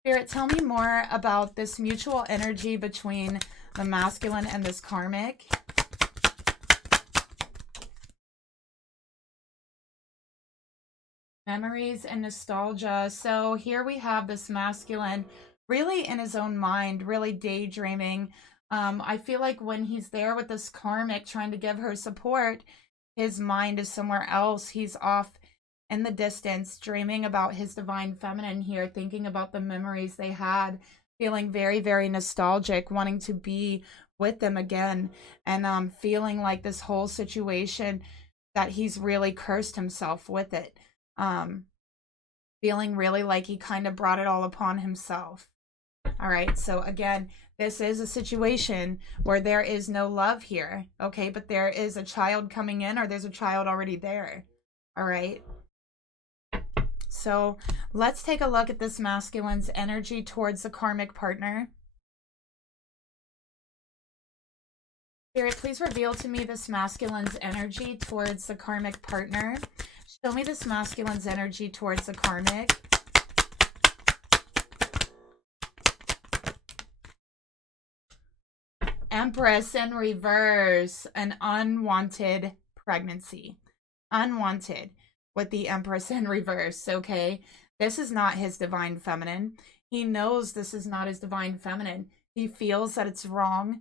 Spirit, tell me more about this mutual energy between the masculine and this karmic. Memories and nostalgia. So here we have this masculine really in his own mind, really daydreaming. I feel like when he's there with this karmic trying to give her support, his mind is somewhere else. He's off in the distance, dreaming about his divine feminine here, thinking about the memories they had, feeling very, very nostalgic, wanting to be with them again, and feeling like this whole situation that he's really cursed himself with it. Feeling really like he kind of brought it all upon himself. All right, so again, this is a situation where there is no love here, okay? But there is a child coming in, or there's a child already there, all right? So let's take a look at this masculine's energy towards the karmic partner. Spirit, please reveal to me this masculine's energy towards the karmic partner. Show me this masculine's energy towards the karmic. Empress in reverse, an unwanted pregnancy. Unwanted with the Empress in reverse, okay? This is not his divine feminine. He knows this is not his divine feminine. He feels that it's wrong.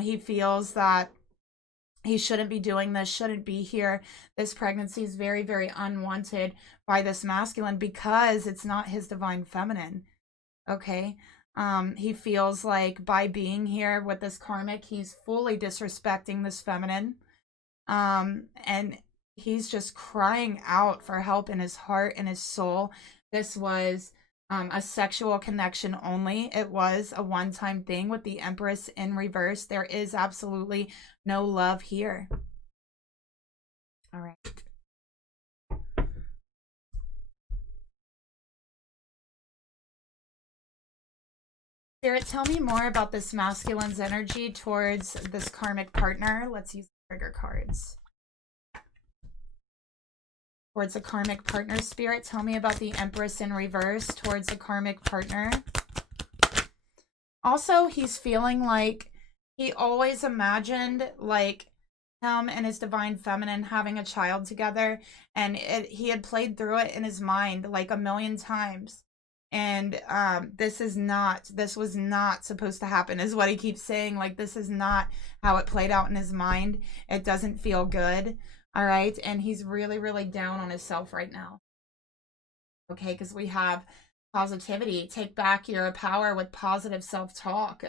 He feels that he shouldn't be doing this, shouldn't be here. This pregnancy is very, very unwanted by this masculine because it's not his divine feminine, okay? He feels like by being here with this karmic, he's fully disrespecting this feminine. And he's just crying out for help in his heart and his soul. This was a sexual connection only. It was a one-time thing with the Empress in reverse. There is absolutely no love here. All right. Spirit, tell me more about this masculine's energy towards this karmic partner. Let's use trigger cards. Towards the karmic partner. Spirit, tell me about the Empress in reverse towards the karmic partner. Also, he's feeling like he always imagined like him and his divine feminine having a child together, and he had played through it in his mind like a million times. And this was not supposed to happen, is what he keeps saying. Like, this is not how it played out in his mind. It doesn't feel good. All right. And he's really, really down on himself right now. Okay. Because we have positivity. Take back your power with positive self-talk.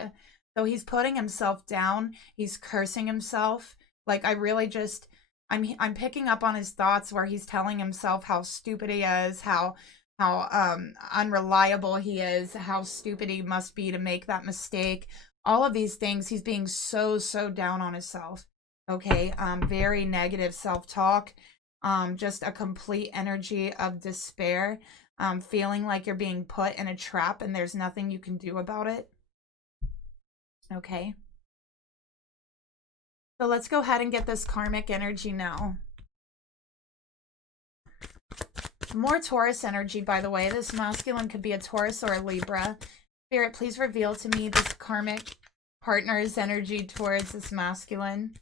So he's putting himself down. He's cursing himself. Like, I'm picking up on his thoughts where he's telling himself how stupid he is, how unreliable he is, how stupid he must be to make that mistake. All of these things, he's being so down on himself. Okay, very negative self-talk, just a complete energy of despair, feeling like you're being put in a trap and there's nothing you can do about it. Okay. So let's go ahead and get this karmic energy now. More Taurus energy, by the way. This masculine could be a Taurus or a Libra. Spirit, please reveal to me this karmic partner's energy towards this masculine.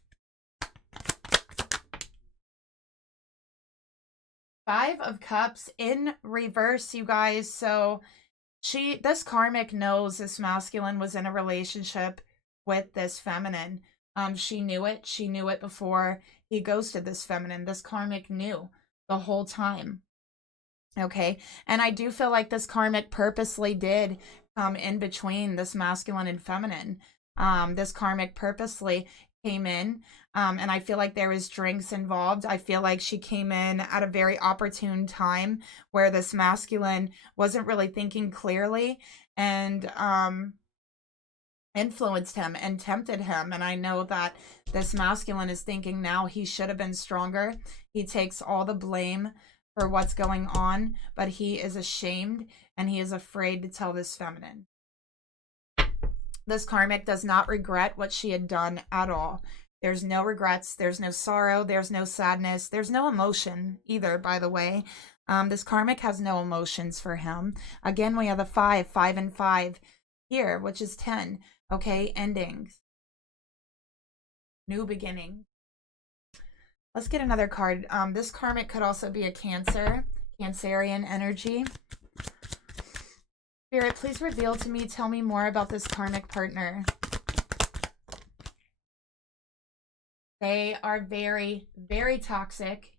5 of Cups in reverse, you guys. So this karmic knows this masculine was in a relationship with this feminine. She knew it. She knew it before he ghosted this feminine. This karmic knew the whole time. Okay. And I do feel like this karmic purposely did come in between this masculine and feminine. This karmic purposely came in And I feel like there was drinks involved. I feel like she came in at a very opportune time where this masculine wasn't really thinking clearly, and influenced him and tempted him. And I know that this masculine is thinking now he should have been stronger. He takes all the blame for what's going on, but he is ashamed and he is afraid to tell this feminine. This karmic does not regret what she had done at all. There's no regrets. There's no sorrow. There's no sadness. There's no emotion either, by the way. This karmic has no emotions for him. Again, we have the 5, 5 and 5 here, which is 10. Okay, endings. New beginning. Let's get another card. This karmic could also be a Cancer, Cancerian energy. Spirit, please reveal to me, tell me more about this karmic partner. They are very, very toxic.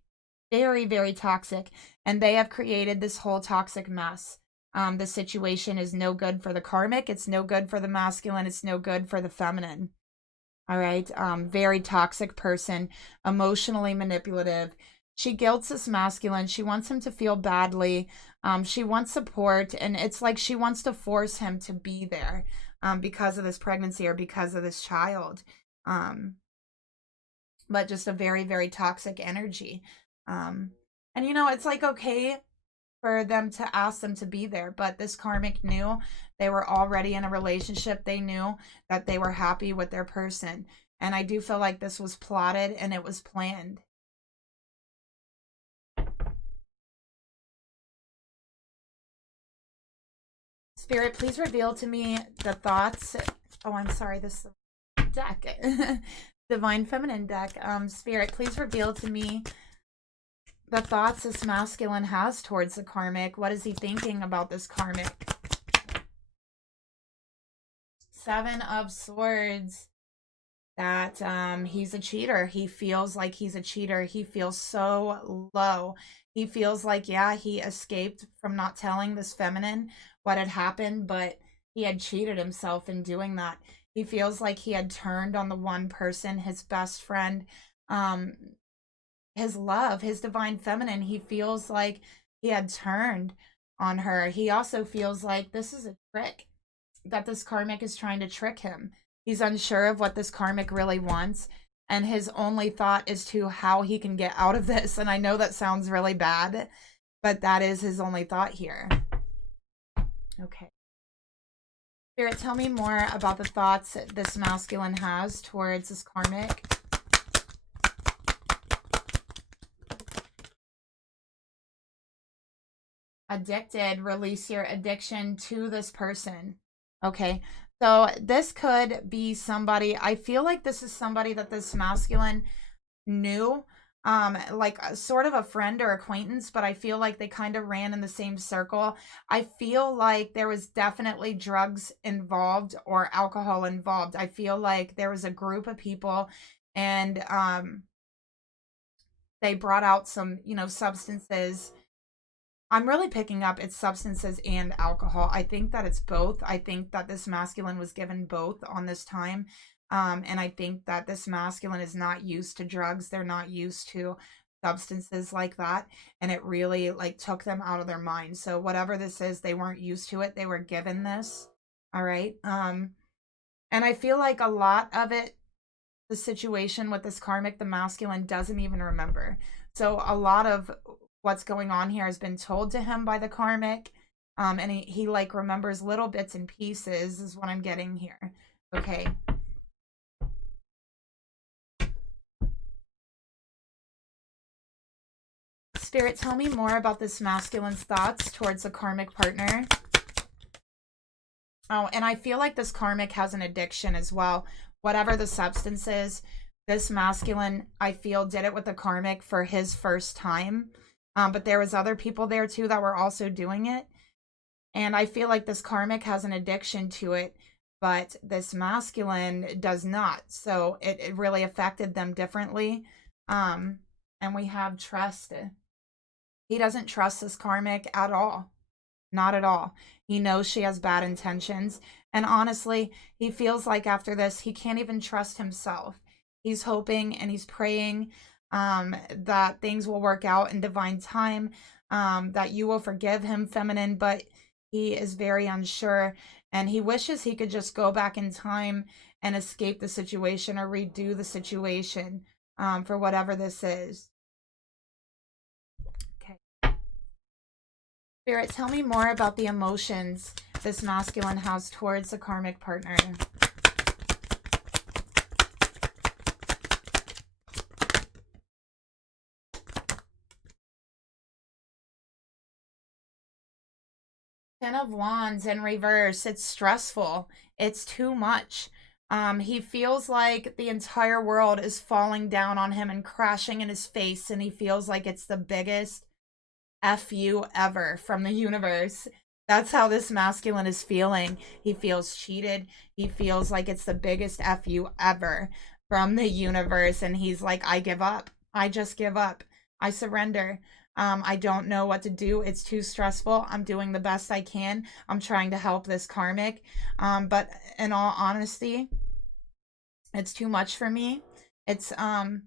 Very, very toxic. And they have created this whole toxic mess. The situation is no good for the karmic. It's no good for the masculine. It's no good for the feminine. All right. Very toxic person, emotionally manipulative. She guilts this masculine. She wants him to feel badly. She wants support. And it's like she wants to force him to be there because of this pregnancy or because of this child. But just a very, very toxic energy. And, you know, it's like, okay for them to ask them to be there, but this karmic knew they were already in a relationship. They knew that they were happy with their person. And I do feel like this was plotted and it was planned. Spirit, please reveal to me the thoughts. Oh, I'm sorry, this deck. Divine Feminine deck. Spirit, please reveal to me the thoughts this masculine has towards the karmic. What is he thinking about this karmic? 7 of Swords. That he's a cheater. He feels like he's a cheater. He feels so low. He feels like, yeah, he escaped from not telling this feminine what had happened, but he had cheated himself in doing that. He feels like he had turned on the one person, his best friend, his love, his divine feminine. He feels like he had turned on her. He also feels like this is a trick, that this karmic is trying to trick him. He's unsure of what this karmic really wants, and his only thought is to how he can get out of this. And I know that sounds really bad, but that is his only thought here. Okay. Spirit, tell me more about the thoughts this masculine has towards this karmic. Addicted, release your addiction to this person. Okay, so this could be somebody, I feel like this is somebody that this masculine knew, like sort of a friend or acquaintance, but I feel like they kind of ran in the same circle. I feel like there was definitely drugs involved or alcohol involved. I feel like there was a group of people and they brought out some, you know, substances. I'm really picking up it's substances and alcohol. I think that it's both. I think that this masculine was given both on this time. And I think that this masculine is not used to drugs. They're not used to substances like that. And it really like took them out of their mind. So whatever this is, they weren't used to it. They were given this. All right. And I feel like a lot of it, the situation with this karmic, the masculine doesn't even remember. So a lot of what's going on here has been told to him by the karmic, and he like remembers little bits and pieces is what I'm getting here. Okay. Spirit, tell me more about this masculine's thoughts towards the karmic partner. Oh, and I feel like this karmic has an addiction as well. Whatever the substance is, this masculine, I feel, did it with the karmic for his first time. But there was other people there too that were also doing it. And I feel like this karmic has an addiction to it, but this masculine does not. So it really affected them differently. And we have trust. He doesn't trust this karmic at all. Not at all. He knows she has bad intentions. And honestly, he feels like after this, he can't even trust himself. He's hoping and he's praying that things will work out in divine time, that you will forgive him, feminine, but he is very unsure, and he wishes he could just go back in time and escape the situation or redo the situation, for whatever this is. Okay. Spirit, tell me more about the emotions this masculine has towards a karmic partner. Ten of Wands in reverse. It's stressful. It's too much. He feels like the entire world is falling down on him and crashing in his face, and he feels like it's the biggest F you ever from the universe. That's how this masculine is feeling. He feels cheated. He feels like it's the biggest F you ever from the universe, and he's like, I give up. I just give up. I surrender. I don't know what to do. It's too stressful. I'm doing the best I can. I'm trying to help this karmic. But in all honesty, it's too much for me. It's a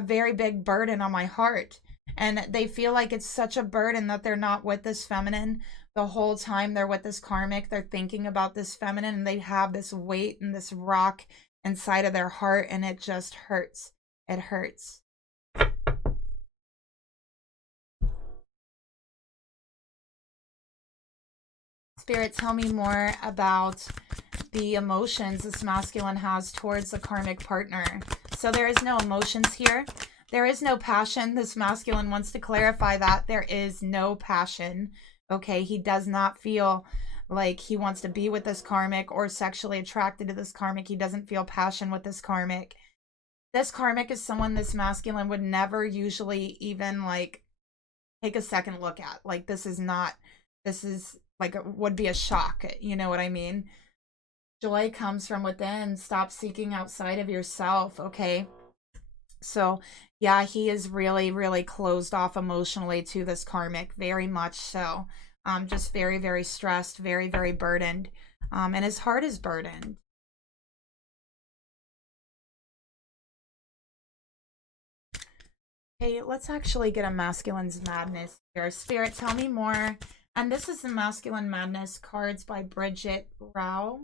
very big burden on my heart. And they feel like it's such a burden that they're not with this feminine the whole time they're with this karmic. They're thinking about this feminine, and they have this weight and this rock inside of their heart, and it just hurts. It hurts. Spirit, tell me more about the emotions this masculine has towards the karmic partner. So there is no emotions here. There is no passion. This masculine wants to clarify that there is no passion. Okay, he does not feel like he wants to be with this karmic or sexually attracted to this karmic. He doesn't feel passion with this karmic. This karmic is someone this masculine would never usually even like take a second look at. Like, this is like, it would be a shock. You know what I mean? Joy comes from within. Stop seeking outside of yourself. Okay. So yeah, he is really, really closed off emotionally to this karmic. Very much so. Just very, very stressed, very, very burdened. And his heart is burdened. Hey, let's actually get a masculine's madness here. Spirit, tell me more. And this is the masculine madness cards by Bridget Rao.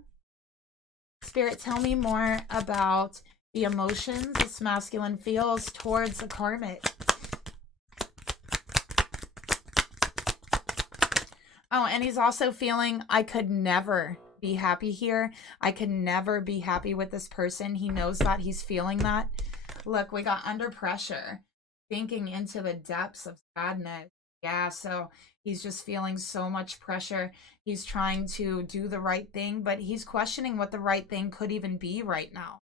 Spirit, tell me more about the emotions this masculine feels towards the karmic. Oh, and he's also feeling, I could never be happy here. I could never be happy with this person. He knows that. He's feeling that. Look, we got under pressure, thinking into the depths of sadness. Yeah, so he's just feeling so much pressure. He's trying to do the right thing, but he's questioning what the right thing could even be right now.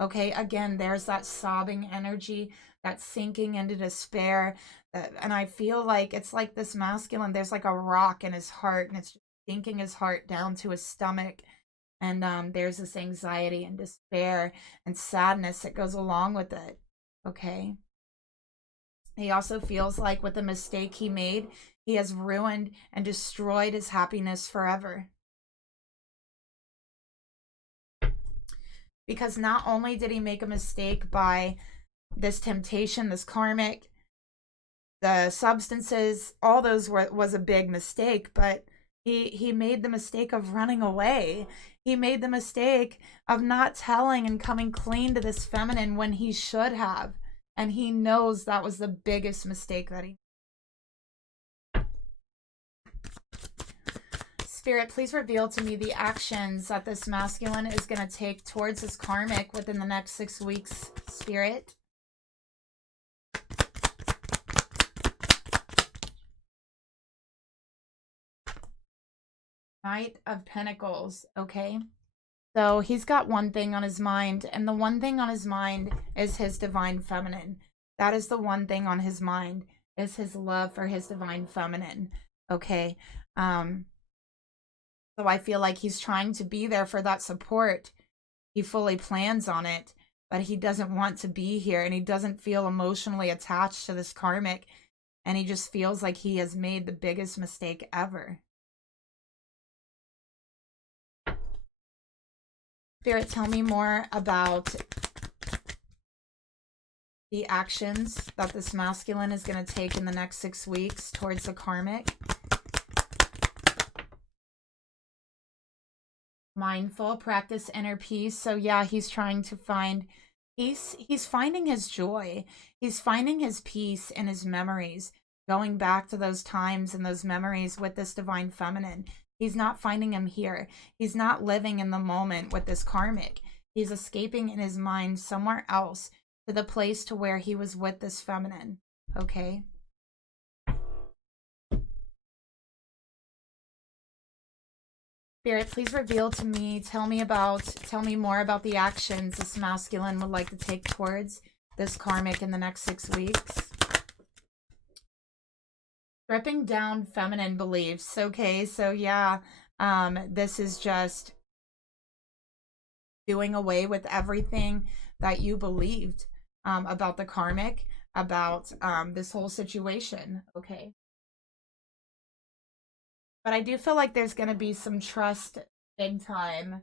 Okay, again, there's that sobbing energy, that sinking into despair. And I feel like it's like this masculine, there's like a rock in his heart, and it's just sinking his heart down to his stomach. And there's this anxiety and despair and sadness that goes along with it. Okay. He also feels like with the mistake he made, he has ruined and destroyed his happiness forever. Because not only did he make a mistake by this temptation, this karmic, the substances, all those was a big mistake, but he made the mistake of running away. He made the mistake of not telling and coming clean to this feminine when he should have. And he knows that was the biggest mistake that he made. Spirit, please reveal to me the actions that this masculine is going to take towards this karmic within the next 6 weeks. Spirit. Knight of Pentacles. Okay. So he's got one thing on his mind, and the one thing on his mind is his divine feminine. That is the one thing on his mind, is his love for his divine feminine. Okay. So I feel like he's trying to be there for that support. He fully plans on it, but he doesn't want to be here, and he doesn't feel emotionally attached to this karmic, and he just feels like he has made the biggest mistake ever. Spirit, tell me more about the actions that this masculine is going to take in the next 6 weeks towards the karmic. Mindful, practice inner peace. So yeah, he's trying to find peace. He's finding his joy. He's finding his peace in his memories, going back to those times and those memories with this divine feminine. He's not finding him here. He's not living in the moment with this karmic. He's escaping in his mind somewhere else to the place to where he was with this feminine. Okay. Spirit, please reveal to me, tell me more about the actions this masculine would like to take towards this karmic in the next 6 weeks. Stripping down feminine beliefs. Okay, so yeah, this is just doing away with everything that you believed about the karmic, about this whole situation. Okay. But I do feel like there's going to be some trust big time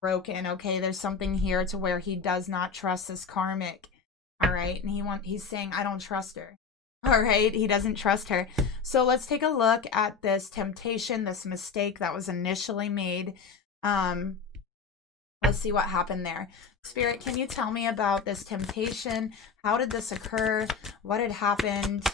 broken. Okay, there's something here to where he does not trust this karmic. All right, and he's saying, I don't trust her. All right, he doesn't trust her. So let's take a look at this temptation, this mistake that was initially made. Let's see what happened there. Spirit, can you tell me about this temptation? How did this occur? What had happened?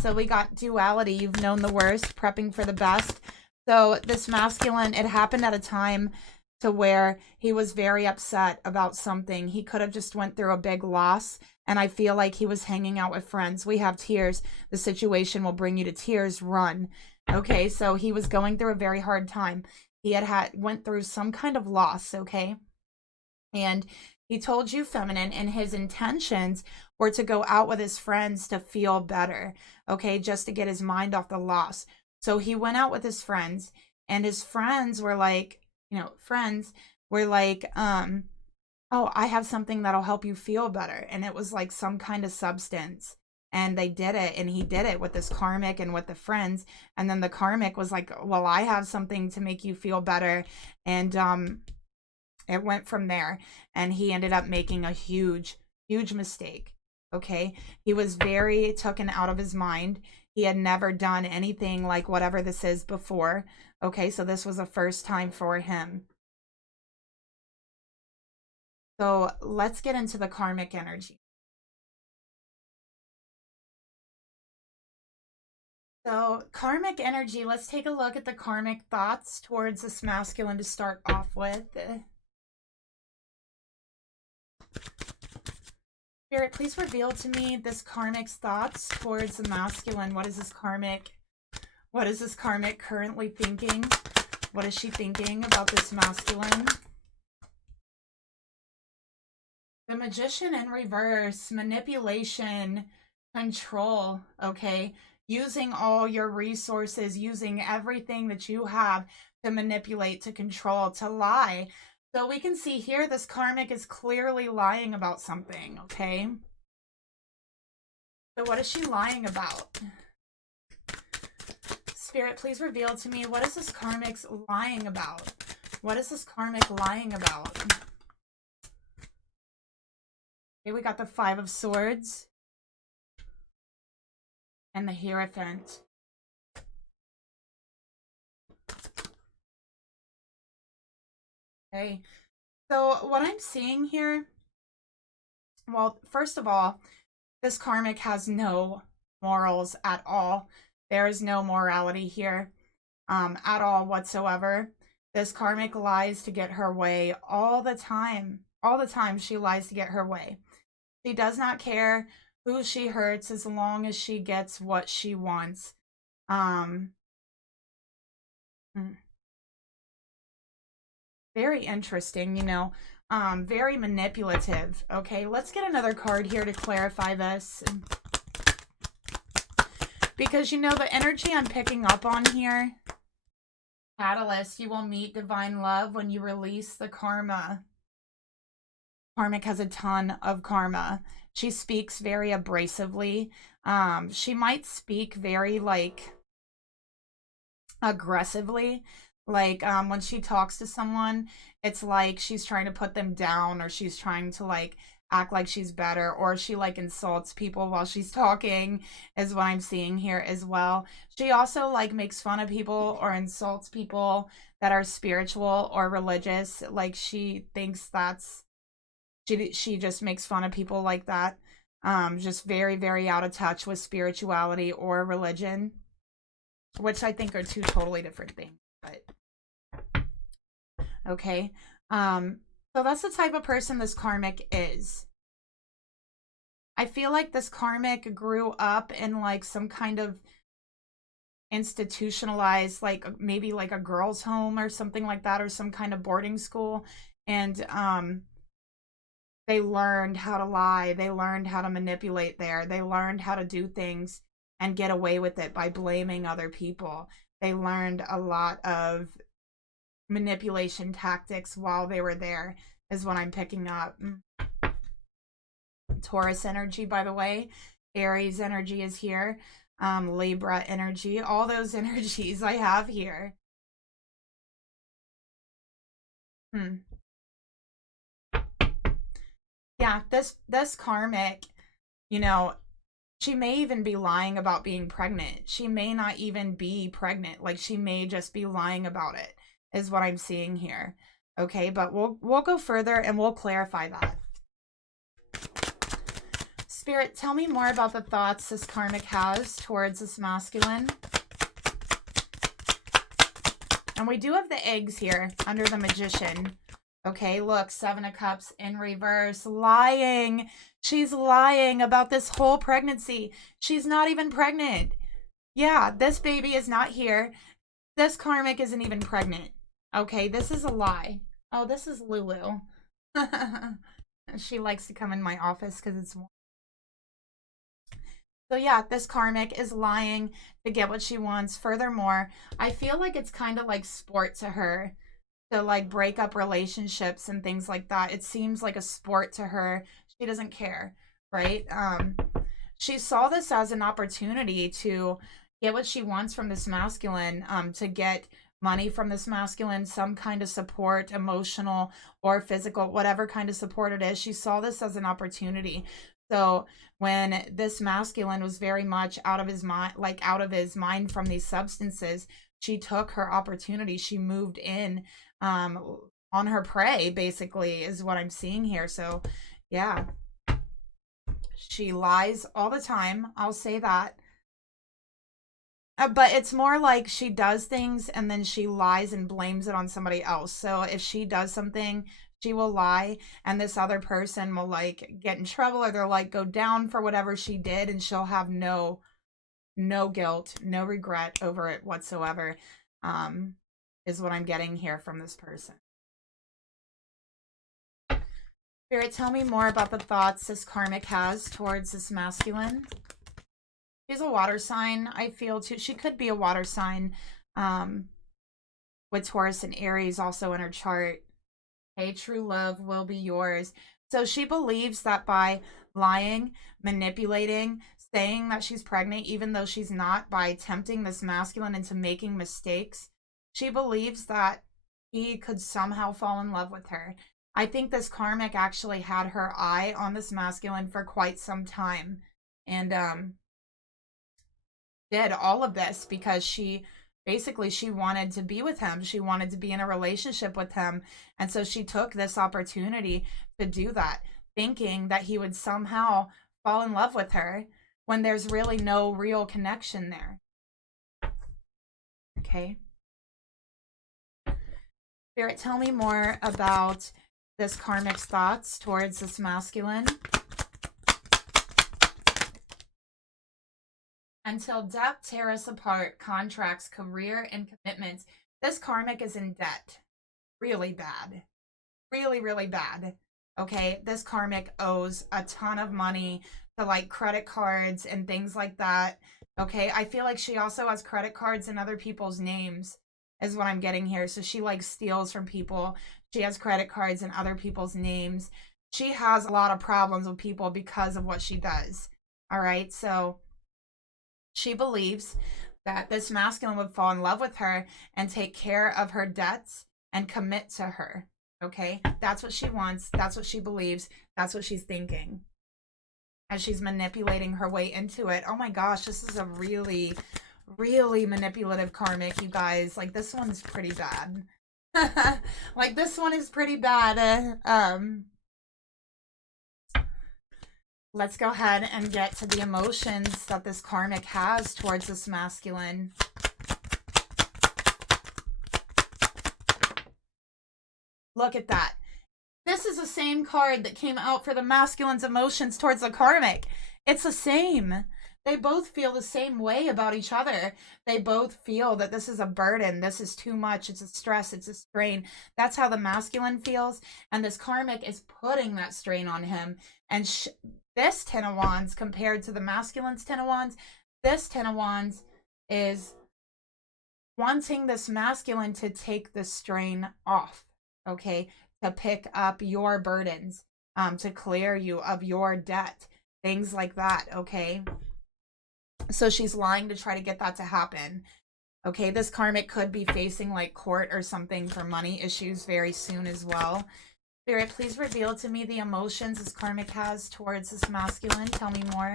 So we got duality. You've known the worst, prepping for the best. So this masculine, it happened at a time to where he was very upset about something. He could have just went through a big loss. And I feel like he was hanging out with friends. We have tears. The situation will bring you to tears. Run. Okay, so he was going through a very hard time. He went through some kind of loss, okay? And he told you, feminine, and his intentions were to go out with his friends to feel better, okay, just to get his mind off the loss. So he went out with his friends, and his friends were like, oh, I have something that'll help you feel better. And it was like some kind of substance. And they did it, and he did it with this karmic and with the friends. And then the karmic was like, well, I have something to make you feel better. And it went from there, and he ended up making a huge mistake. Okay, he was very taken out of his mind. He had never done anything like whatever this is before. Okay, so this was a first time for him. So let's get into the karmic energy. So karmic energy, let's take a look at the karmic thoughts towards this masculine to start off with. Spirit, please reveal to me this karmic's thoughts towards the masculine. What is this karmic currently thinking? What is she thinking about this masculine? The Magician in reverse, manipulation, control, okay? Using all your resources, using everything that you have to manipulate, to control, to lie. So we can see here this karmic is clearly lying about something, okay? So what is she lying about? Spirit, please reveal to me, what is this karmic's lying about? What is this karmic lying about? Okay, we got the 5 of Swords and the Hierophant. Okay, so what I'm seeing here, well, first of all, this karmic has no morals at all. There is no morality here at all whatsoever. This karmic lies to get her way all the time. All the time she lies to get her way. She does not care who she hurts as long as she gets what she wants. Very interesting, you know, very manipulative. Okay, let's get another card here to clarify this. Because, you know, the energy I'm picking up on here, Catalyst, you will meet divine love when you release the karma. Karmic has a ton of karma. She speaks very abrasively. She might speak very, like, aggressively. Like when she talks to someone, it's like she's trying to put them down, or she's trying to like act like she's better, or she like insults people while she's talking, is what I'm seeing here as well. She also like makes fun of people or insults people that are spiritual or religious. Like she thinks that's she just makes fun of people like that. Just very, very out of touch with spirituality or religion, which I think are two totally different things. But okay. So that's the type of person this karmic is. I feel like this karmic grew up in like some kind of institutionalized, like maybe like a girls' home or something like that, or some kind of boarding school. And they learned how to lie. They learned how to manipulate there. They learned how to do things and get away with it by blaming other people. They learned a lot of manipulation tactics while they were there, is what I'm picking up. Taurus energy, by the way. Aries energy is here. Libra energy. All those energies I have here. Yeah, this karmic, you know, she may even be lying about being pregnant. She may not even be pregnant. Like she may just be lying about it, is what I'm seeing here. Okay, but we'll go further and we'll clarify that. Spirit, tell me more about the thoughts this karmic has towards this masculine. And we do have the eggs here under the Magician. Okay, look, Seven of Cups in reverse. Lying. She's lying about this whole pregnancy. She's not even pregnant. Yeah, this baby is not here. This karmic isn't even pregnant. Okay, this is a lie. Oh, this is Lulu. She likes to come in my office because it's warm. So yeah, this karmic is lying to get what she wants. Furthermore, I feel like it's kind of like sport to her to like break up relationships and things like that. It seems like a sport to her. She doesn't care, right? She saw this as an opportunity to get what she wants from this masculine, to get money from this masculine, some kind of support, emotional or physical, whatever kind of support it is. She saw this as an opportunity. So when this masculine was very much out of his mind, like out of his mind from these substances, she took her opportunity. She moved in on her prey, basically, is what I'm seeing here. So yeah, she lies all the time. I'll say that. But it's more like she does things and then she lies and blames it on somebody else. So if she does something, she will lie, and this other person will like get in trouble, or they'll like go down for whatever she did, and she'll have no guilt, no regret over it whatsoever. Is what I'm getting here from this person. Spirit, tell me more about the thoughts this karmic has towards this masculine. She's a water sign, I feel too. She could be a water sign, with Taurus and Aries also in her chart. Okay, true love will be yours. So she believes that by lying, manipulating, saying that she's pregnant, even though she's not, by tempting this masculine into making mistakes, she believes that he could somehow fall in love with her. I think this karmic actually had her eye on this masculine for quite some time, and did all of this because she wanted to be with him. She wanted to be in a relationship with him. And so she took this opportunity to do that, thinking that he would somehow fall in love with her when there's really no real connection there. Okay. Spirit, tell me more about this karmic's thoughts towards this masculine. Until death tear us apart, contracts, career, and commitments. This karmic is in debt. Really bad. Really, really bad. Okay, this karmic owes a ton of money to like credit cards and things like that. Okay, I feel like she also has credit cards in other people's names, is what I'm getting here. So she like steals from people. She has credit cards in other people's names. She has a lot of problems with people because of what she does. All right, so she believes that this masculine would fall in love with her and take care of her debts and commit to her. Okay, that's what she wants. That's what she believes. That's what she's thinking as she's manipulating her way into it. Oh my gosh, this is a really, really manipulative karmic, you guys. Like, this one's pretty bad. Like, this one is pretty bad. Let's go ahead and get to the emotions that this karmic has towards this masculine. Look at that. This is the same card that came out for the masculine's emotions towards the karmic. It's the same. They both feel the same way about each other. They both feel that this is a burden. This is too much. It's a stress. It's a strain. That's how the masculine feels. And this karmic is putting that strain on him. And this Ten of Wands compared to the masculine's Ten of Wands, this Ten of Wands is wanting this masculine to take the strain off. Okay, to pick up your burdens, to clear you of your debt, things like that. Okay, so she's lying to try to get that to happen. Okay, this karmic could be facing like court or something for money issues very soon as well. Spirit, please reveal to me the emotions this karmic has towards this masculine. Tell me more.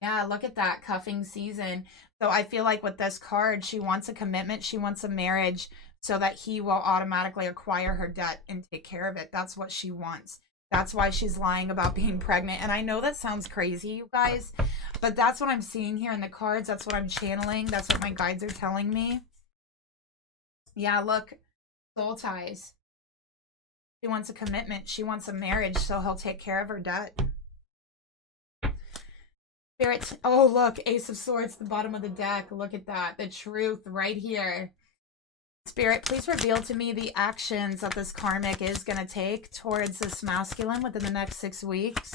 Yeah, look at that, cuffing season. So I feel like with this card, she wants a commitment. She wants a marriage so that he will automatically acquire her debt and take care of it. That's what she wants. That's why she's lying about being pregnant. And I know that sounds crazy, you guys, but that's what I'm seeing here in the cards. That's what I'm channeling. That's what my guides are telling me. Yeah, look, soul ties. She wants a commitment. She wants a marriage, so he'll take care of her debt. Spirit, oh, look, Ace of Swords, the bottom of the deck. Look at that. The truth right here. Spirit, please reveal to me the actions that this karmic is going to take towards this masculine within the next 6 weeks.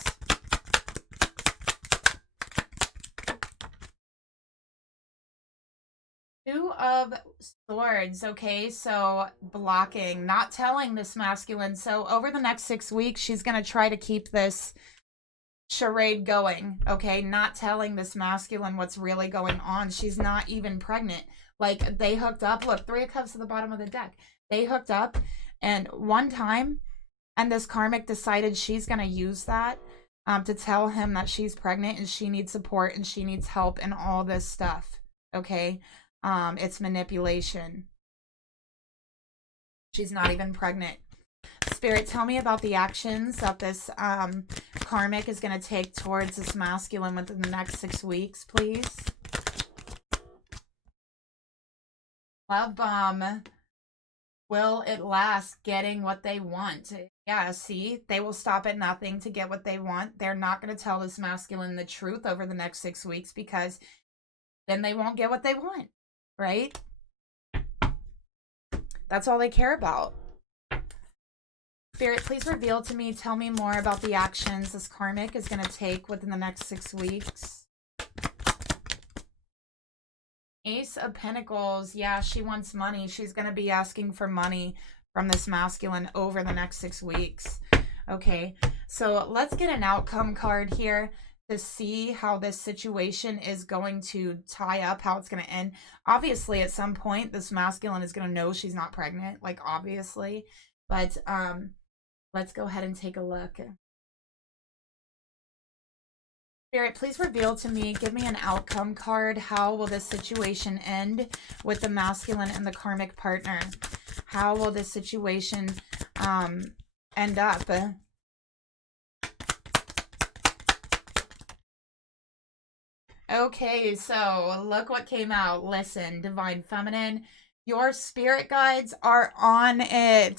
Two of Swords, okay, so blocking, not telling this masculine. So over the next 6 weeks, she's going to try to keep this charade going, okay, not telling this masculine what's really going on. She's not even pregnant. Like, they hooked up. Look, Three of Cups at the bottom of the deck. They hooked up, and one time, and this karmic decided she's going to use that to tell him that she's pregnant and she needs support and she needs help and all this stuff, okay? It's manipulation. She's not even pregnant. Spirit, tell me about the actions that this karmic is going to take towards this masculine within the next 6 weeks, please. Love bomb. Will it last? Getting what they want. Yeah, see? They will stop at nothing to get what they want. They're not going to tell this masculine the truth over the next 6 weeks because then they won't get what they want, right? That's all they care about. Spirit, please reveal to me, tell me more about the actions this karmic is going to take within the next 6 weeks. Ace of Pentacles. Yeah, she wants money. She's going to be asking for money from this masculine over the next 6 weeks. Okay, so let's get an outcome card here to see how this situation is going to tie up, how it's going to end. Obviously, at some point, this masculine is going to know she's not pregnant, like, obviously. But let's go ahead and take a look. Spirit, please reveal to me, give me an outcome card. How will this situation end with the masculine and the karmic partner? How will this situation end up? Okay, so look what came out. Listen, Divine Feminine, your spirit guides are on it.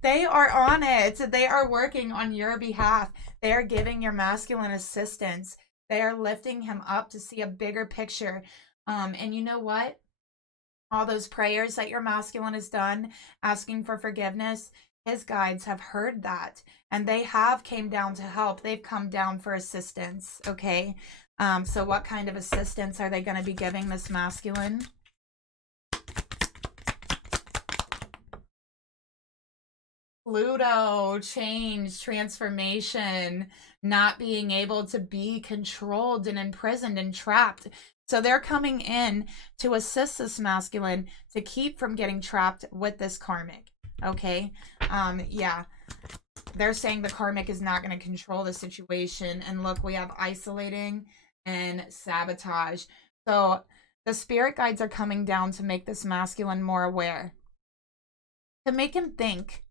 They are on it. They are working on your behalf. They are giving your masculine assistance. They are lifting him up to see a bigger picture. And you know what? All those prayers that your masculine has done, asking for forgiveness, his guides have heard that. And they have came down to help. They've come down for assistance, okay? So what kind of assistance are they going to be giving this masculine? Pluto, change, transformation, not being able to be controlled and imprisoned and trapped. So they're coming in to assist this masculine to keep from getting trapped with this karmic. Okay. Yeah. They're saying the karmic is not going to control the situation. And look, we have isolating and sabotage. So the spirit guides are coming down to make this masculine more aware, to make him think,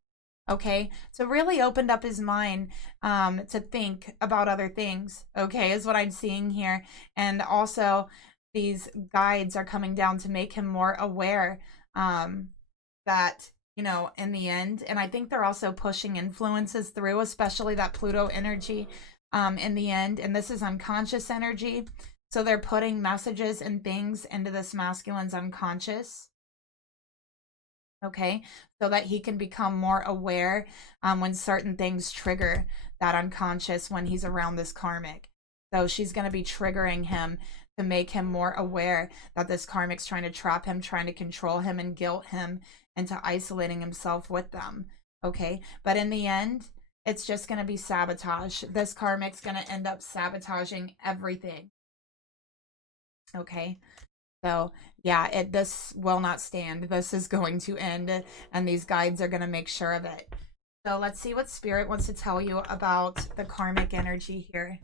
okay, to really open up his mind, to think about other things, okay, is what I'm seeing here. And also these guides are coming down to make him more aware, that, you know, in the end, and I think they're also pushing influences through, especially that Pluto energy, in the end. And this is unconscious energy. So they're putting messages and things into this masculine's unconscious, okay, so that he can become more aware, when certain things trigger that unconscious when he's around this karmic. So she's going to be triggering him to make him more aware that this karmic's trying to trap him, trying to control him and guilt him into isolating himself with them, okay? But in the end, it's just going to be sabotage. This karmic's going to end up sabotaging everything, okay? So yeah, this will not stand. This is going to end, and these guides are going to make sure of it. So let's see what spirit wants to tell you about the karmic energy here.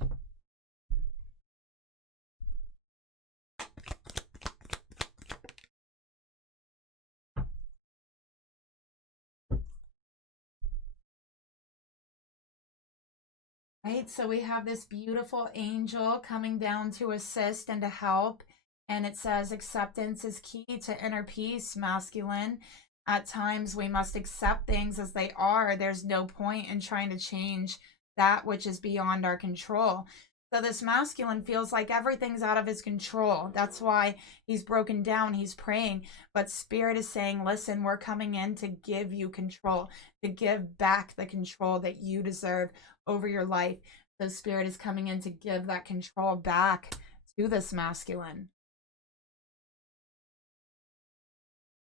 Right, so we have this beautiful angel coming down to assist and to help. And it says acceptance is key to inner peace, masculine. At times we must accept things as they are. There's no point in trying to change that which is beyond our control. So this masculine feels like everything's out of his control. That's why he's broken down, he's praying. But spirit is saying, listen, we're coming in to give you control, to give back the control that you deserve over your life. So spirit is coming in to give that control back to this masculine.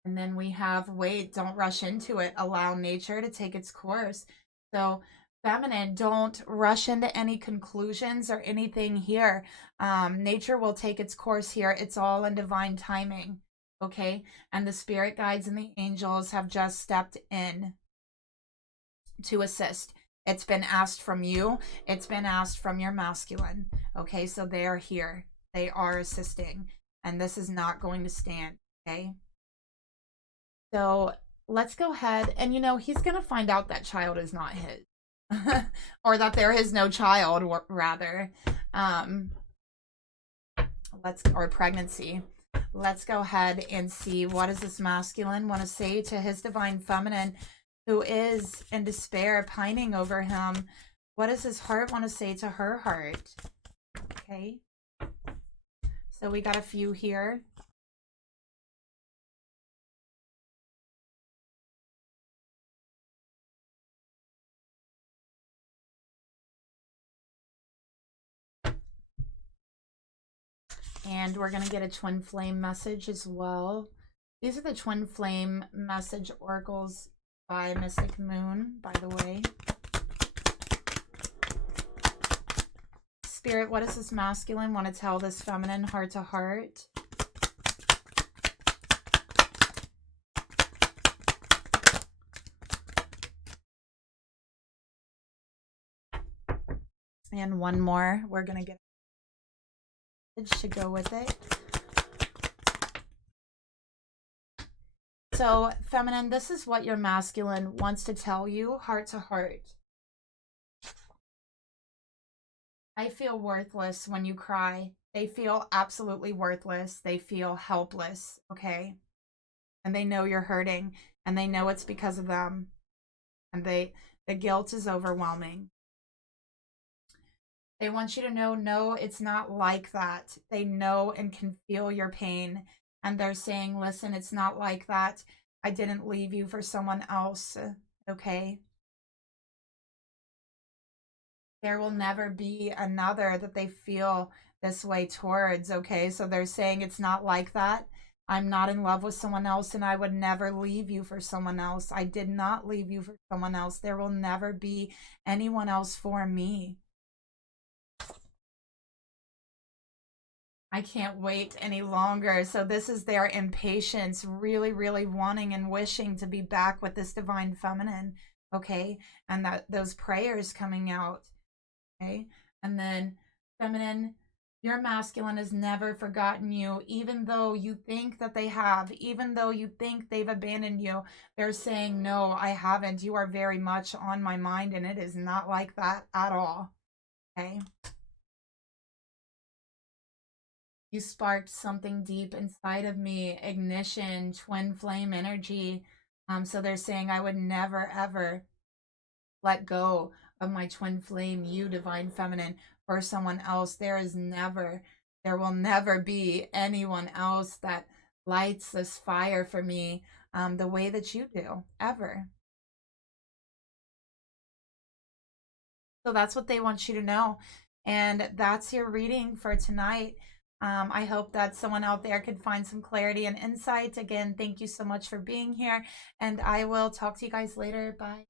And then we have, wait, don't rush into it. Allow nature to take its course. So feminine, don't rush into any conclusions or anything here. Nature will take its course here. It's all in divine timing, okay? And the spirit guides and the angels have just stepped in to assist. It's been asked from you. It's been asked from your masculine, okay? So they are here. They are assisting. And this is not going to stand, okay? So let's go ahead. And, you know, he's going to find out that child is not his. Or that there is no child, rather. Or pregnancy. Let's go ahead and see, what does this masculine want to say to his divine feminine, who is in despair, pining over him? What does his heart want to say to her heart? Okay. So we got a few here. And we're going to get a twin flame message as well. These are the twin flame message oracles by Mystic Moon, by the way. Spirit, what does this masculine want to tell this feminine heart to heart? And one more. We're going to get to go with it. So feminine, this is what your masculine wants to tell you, heart to heart. I feel worthless when you cry. They feel absolutely worthless. They feel helpless, okay? And they know you're hurting, and they know it's because of them. And the guilt is overwhelming. They want you to know, no, it's not like that. They know and can feel your pain. And they're saying, listen, it's not like that. I didn't leave you for someone else, okay? There will never be another that they feel this way towards, okay? So they're saying it's not like that. I'm not in love with someone else, and I would never leave you for someone else. I did not leave you for someone else. There will never be anyone else for me. I can't wait any longer. So this is their impatience, really, really wanting and wishing to be back with this divine feminine, okay? And that those prayers coming out, okay? And then feminine, your masculine has never forgotten you, even though you think that they have, even though you think they've abandoned you. They're saying, no, I haven't. You are very much on my mind, and it is not like that at all, okay? You sparked something deep inside of me, ignition, twin flame energy. So they're saying I would never, ever let go of my twin flame, you divine feminine, for someone else. There will never be anyone else that lights this fire for me the way that you do, ever. So that's what they want you to know. And that's your reading for tonight. I hope that someone out there could find some clarity and insight. Again, thank you so much for being here. And I will talk to you guys later. Bye.